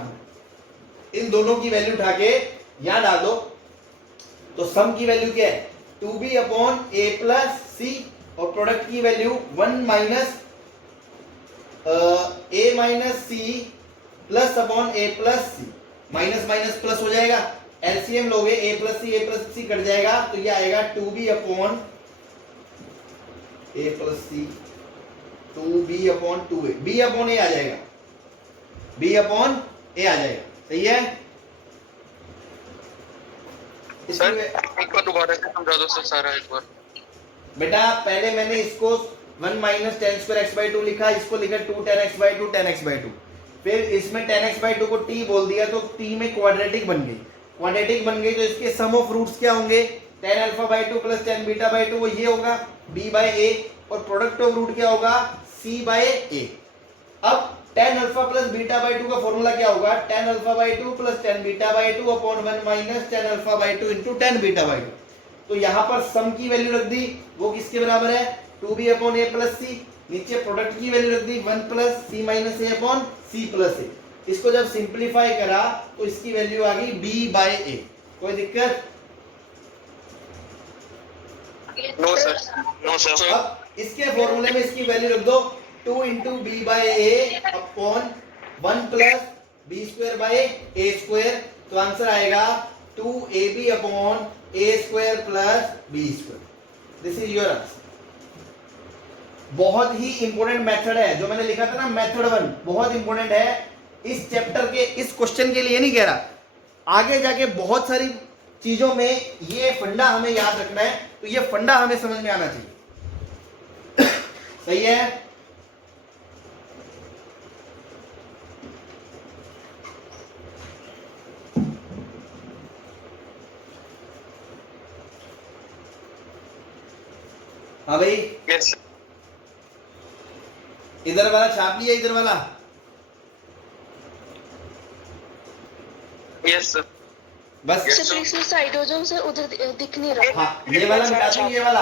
इन दोनों की वैल्यू उठा के यहां डाल दो, तो सम की वैल्यू क्या है 2b अपॉन ए प्लस सी, और प्रोडक्ट की value 1 minus A minus C plus upon A plus C, minus minus plus हो जाएगा, एलसीएम लोगे ए प्लस सी कट जाएगा, तो ये आएगा 2b upon A plus C, 2b upon 2a, b upon A आ जाएगा, b अपॉन ए आ जाएगा। सही है? सर एक बार दोबारा से समझा दो सर सारा एक बार। बेटा पहले मैंने इसको 1 minus ten square x by 2 लिखा, इसको लिखा 2 ten x by 2 10 x by 2, फिर इसमें 10 एक्स बाई 2 को t बोल दिया, तो t में क्वाड्रेटिक बन गई, क्वाड्रेटिक बन गई तो इसके सम ऑफ रूट्स क्या होंगे 10 alpha by 2 plus 10 beta by 2, वो ये होगा b बाई a, और प्रोडक्ट ऑफ रूट क्या होगा c बाई a। अब 10 अल्फा प्लस बीटा बाई 2 का फॉर्मूला क्या होगा 10 alpha by 2 plus 10 beta by 2 upon 1 minus 10 alpha by 2 into 10 beta by 2। तो यहाँ पर सम की वैल्यू रख दी, वो किसके बराबर है 2b अपॉन a प्लस सी, नीचे प्रोडक्ट की वैल्यू रख दी 1 प्लस सी माइनस ए अपॉन सी प्लस ए। इसको जब सिंप्लीफाई करा तो इसकी वैल्यू आ गई b बाय a। कोई दिक्कत? No sir, no sir. अब इसके फॉर्मूले में इसकी वैल्यू रख दो 2 into B by A upon 1 plus B square by A square, तो आंसर आएगा 2ab अपॉन A square plus B square. This is your answer. बहुत ही इंपॉर्टेंट मेथड है जो मैंने लिखा था ना, मेथड 1 बहुत इंपॉर्टेंट है इस चैप्टर के, इस क्वेश्चन के लिए नहीं कह रहा, आगे जाके बहुत सारी चीजों में ये फंडा हमें याद रखना है, तो ये फंडा हमें समझ में आना चाहिए। सही है? हाँ भाई, यस इधर वाला छाप लिया, इधर वाला यस सर। बस। Yes, सर प्लीज साइड हो जाओ सर, उधर दिख नहीं रहा। हाँ, ये वाला मिटा दूं, ये वाला।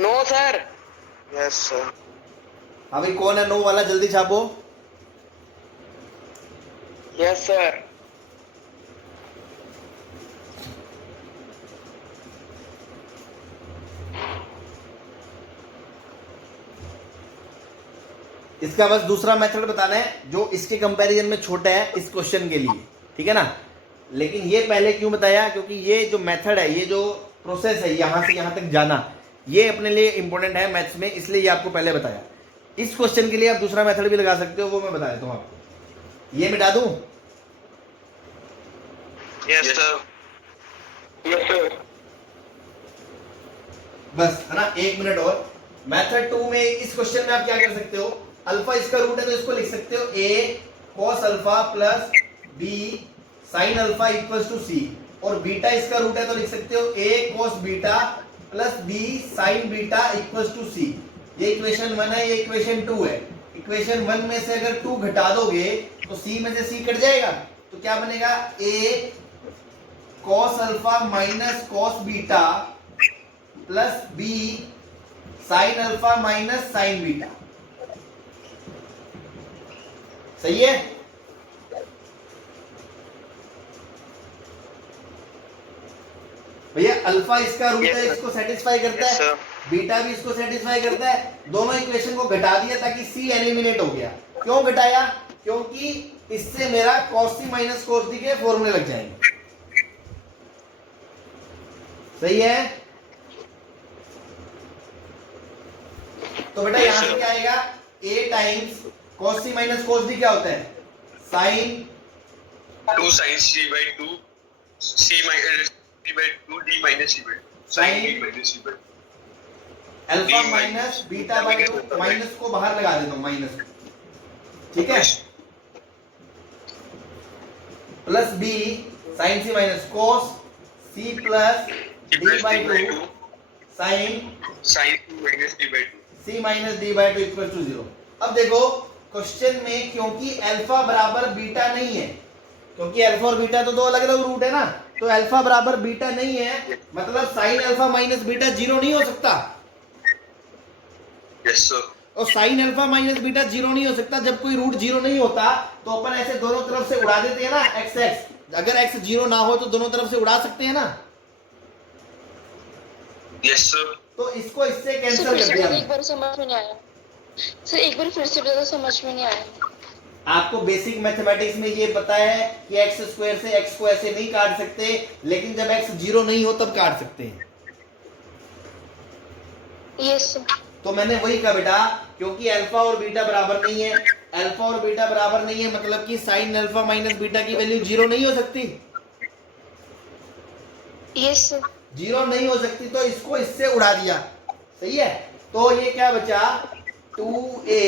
No sir. Yes sir. हाँ भाई, कौन है नो वाला, जल्दी छापो। Yes sir. इसका बस दूसरा मेथड बताना है जो इसके कंपैरिजन में छोटा है इस क्वेश्चन के लिए, ठीक है ना। लेकिन ये पहले क्यों बताया, क्योंकि ये जो मेथड है, ये जो प्रोसेस है यहां से यहां तक जाना, ये अपने लिए इंपॉर्टेंट है मैथ्स में, इसलिए ये आपको पहले बताया। इस क्वेश्चन के लिए आप दूसरा मेथड भी लगा सकते हो, वो मैं बता देता हूं आपको। ये मिटा दूं? Yes sir. Yes sir. बस है ना, 1 मिनट और। मेथड 2 में इस क्वेश्चन में आप क्या कर सकते हो, अल्फा इसका रूट है तो इसको लिख सकते हो a cos alpha plus b sin alpha equals to c, और बीटा इसका रूट है तो लिख सकते हो a cos beta plus b sin beta equals to c। ये इक्वेशन 1 है, ये इक्वेशन 2 है। इक्वेशन 1 में से अगर 2 घटा दोगे तो c में से c कट जाएगा, तो क्या बनेगा a cos alpha minus cos beta plus b sin alpha minus sin beta. सही है? भैया अल्फा इसका रूट है, इसको सेटिस्फाई करता है, बीटा भी इसको सेटिस्फाई करता है, दोनों इक्वेशन को घटा दिया ताकि सी एलिमिनेट हो गया। क्यों घटाया? क्योंकि इससे मेरा cos c minus cos d के फॉर्मूले लग जाएंगे। सही है? तो बेटा यहां से क्या आएगा, a times cos c minus cos d क्या होता है, sin 2 sin c by 2 c minus c by 2 d minus c by 2 sin b minus c by 2 alpha minus beta by 2, minus को बाहर लगा देता हूं, माइनस, ठीक है, plus b sin c minus cos c plus d by 2 sin sin minus d by 2 c minus d by 2 equal to 0। अब देखो क्वेश्चन में क्योंकि अल्फा बराबर बीटा नहीं है, क्योंकि अल्फा और बीटा तो दो अलग अलग रूट है ना, तो अल्फा बराबर बीटा नहीं है, मतलब साइन अल्फा माइनस बीटा 0 नहीं हो सकता। Yes sir. और साइन अल्फा माइनस बीटा 0 नहीं हो सकता। जब कोई रूट 0 नहीं होता तो अपन ऐसे दोनों तरफ से उड़ा देते हैं ना, एक्स एक्स। अगर एक्स 0 ना हो तो दोनों तरफ से उड़ा सकते हैं ना। Yes sir. तो इसको इससे सर कैंसिल फिर कर से दिया एक बार समझ में नहीं आया। सर एक बार फिर से ज़्यादा समझ में नहीं आया। आपको बेसिक मैथमेटिक्स में ये पता है कि एक्स स्क्वायर से एक्स को ऐसे नहीं काट सकते, लेकिन जब एक्स 0 नहीं हो तब काट सकते हैं। Yes sir. तो मैंने वही कहा बेटा, क्योंकि अल्फा और बीटा बराबर नहीं है, अल्फा और बीटा बराबर नहीं है मतलब कि साइन अल्फा माइनस बीटा की वैल्यू 0 नहीं हो सकती। Yes sir. 0 नहीं हो सकती, तो इसको इससे उड़ा दिया। सही है। तो ये क्या बचा, 2a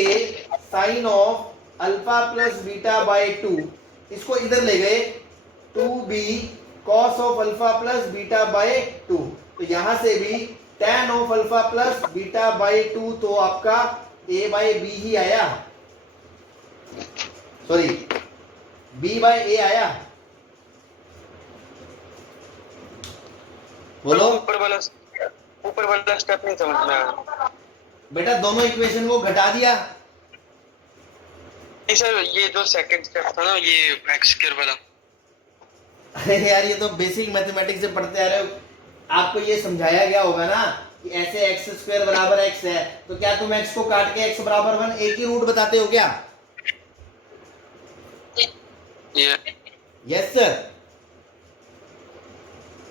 sine of alpha plus beta by 2, इसको इधर ले गए 2b cos of alpha plus beta by 2। तो यहां से भी tan of alpha plus beta by 2, तो आपका a बाय b ही आया, सॉरी b बाय a आया। बोलो ऊपर वाला स्टेप नहीं समझ में आया बेटा, दोनों इक्वेशन को घटा दिया। नहीं सर, ये जो सेकंड स्टेप था ना, ये एक्स स्क्वायर वाला, अरे यार ये तो बेसिक मैथमेटिक्स से पढ़ते आ रहे हो, आपको ये समझाया गया होगा ना कि ऐसे एक्स स्क्वायर बराबर एक्स है, तो क्या तुम एक्स को काट के एक्स बराबर 1 एक ही रूट बताते हो क्या? ये यस सर।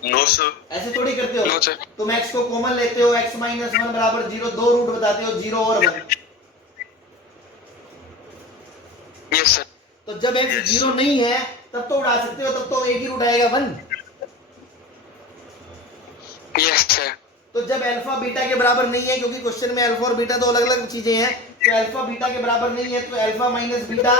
No sir. ऐसे थोड़ी करते हो। No sir. तुम एक्स को कॉमन लेते हो, एक्स माइनस 1 बराबर 0, दो रूट बताते हो, 0 और 1। Yes sir. तो जब एक्स 0 नहीं है तब तो उड़ा सकते हो, तब तो एक ही रूट आएगा 1। Yes sir. तो जब अल्फा बीटा के बराबर नहीं है, क्योंकि क्वेश्चन में अल्फा और बीटा तो अलग अलग चीजें हैं, तो अल्फा बीटा के बराबर नहीं है, तो अल्फा माइनस बीटा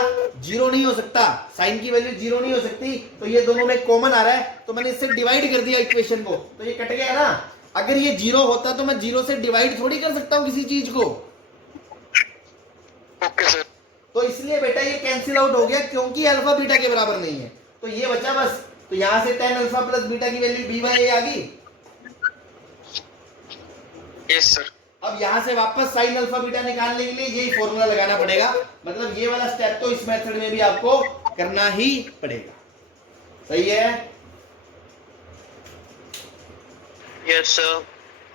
0 नहीं हो सकता, साइन की वैल्यू 0 नहीं हो सकती। तो ये दोनों में कॉमन आ रहा है, तो मैंने इससे डिवाइड कर दिया इक्वेशन को, तो ये कट गया ना। अगर ये 0 होता तो मैं 0 से डिवाइड थोड़ी कर सकता हूं किसी चीज को। Okay sir. तो इसलिए बेटा ये कैंसिल आउट हो गया, क्योंकि अल्फा बीटा के बराबर नहीं है, तो ये बचा बस। तो यहां से tan अल्फा प्लस बीटा की वैल्यू b बाय a आ गई। Yes sir. अब यहां से वापस साइन अल्फा बीटा निकालने के लिए यही फॉर्मूला लगाना पड़ेगा, मतलब ये वाला स्टेप तो इस मेथड में भी आपको करना ही पड़ेगा। सही है। Yes sir.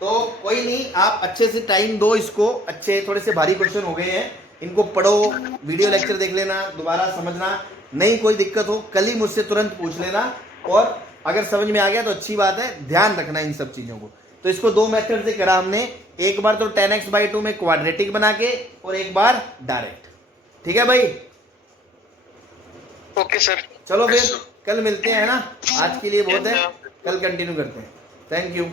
तो कोई नहीं, आप अच्छे से टाइम दो इसको, अच्छे थोड़े से भारी क्वेश्चन हो गए हैं, इनको पढ़ो, वीडियो लेक्चर देख लेना, दोबारा समझना, नहीं कोई दिक्कत हो कल ही मुझसे तुरंत पूछ लेना, और अगर समझ में आ गया तो अच्छी बात है, ध्यान रखना इन सब चीजों को। तो इसको दो मेथड से करा हमने, एक बार तो tan x बाई 2 में क्वाड्रेटिक बना के, और एक बार डायरेक्ट। ठीक है भाई, ओके सर। चलो फिर कल मिलते हैं ना, आज के लिए बहुत है, कल कंटिन्यू करते हैं। Thank you.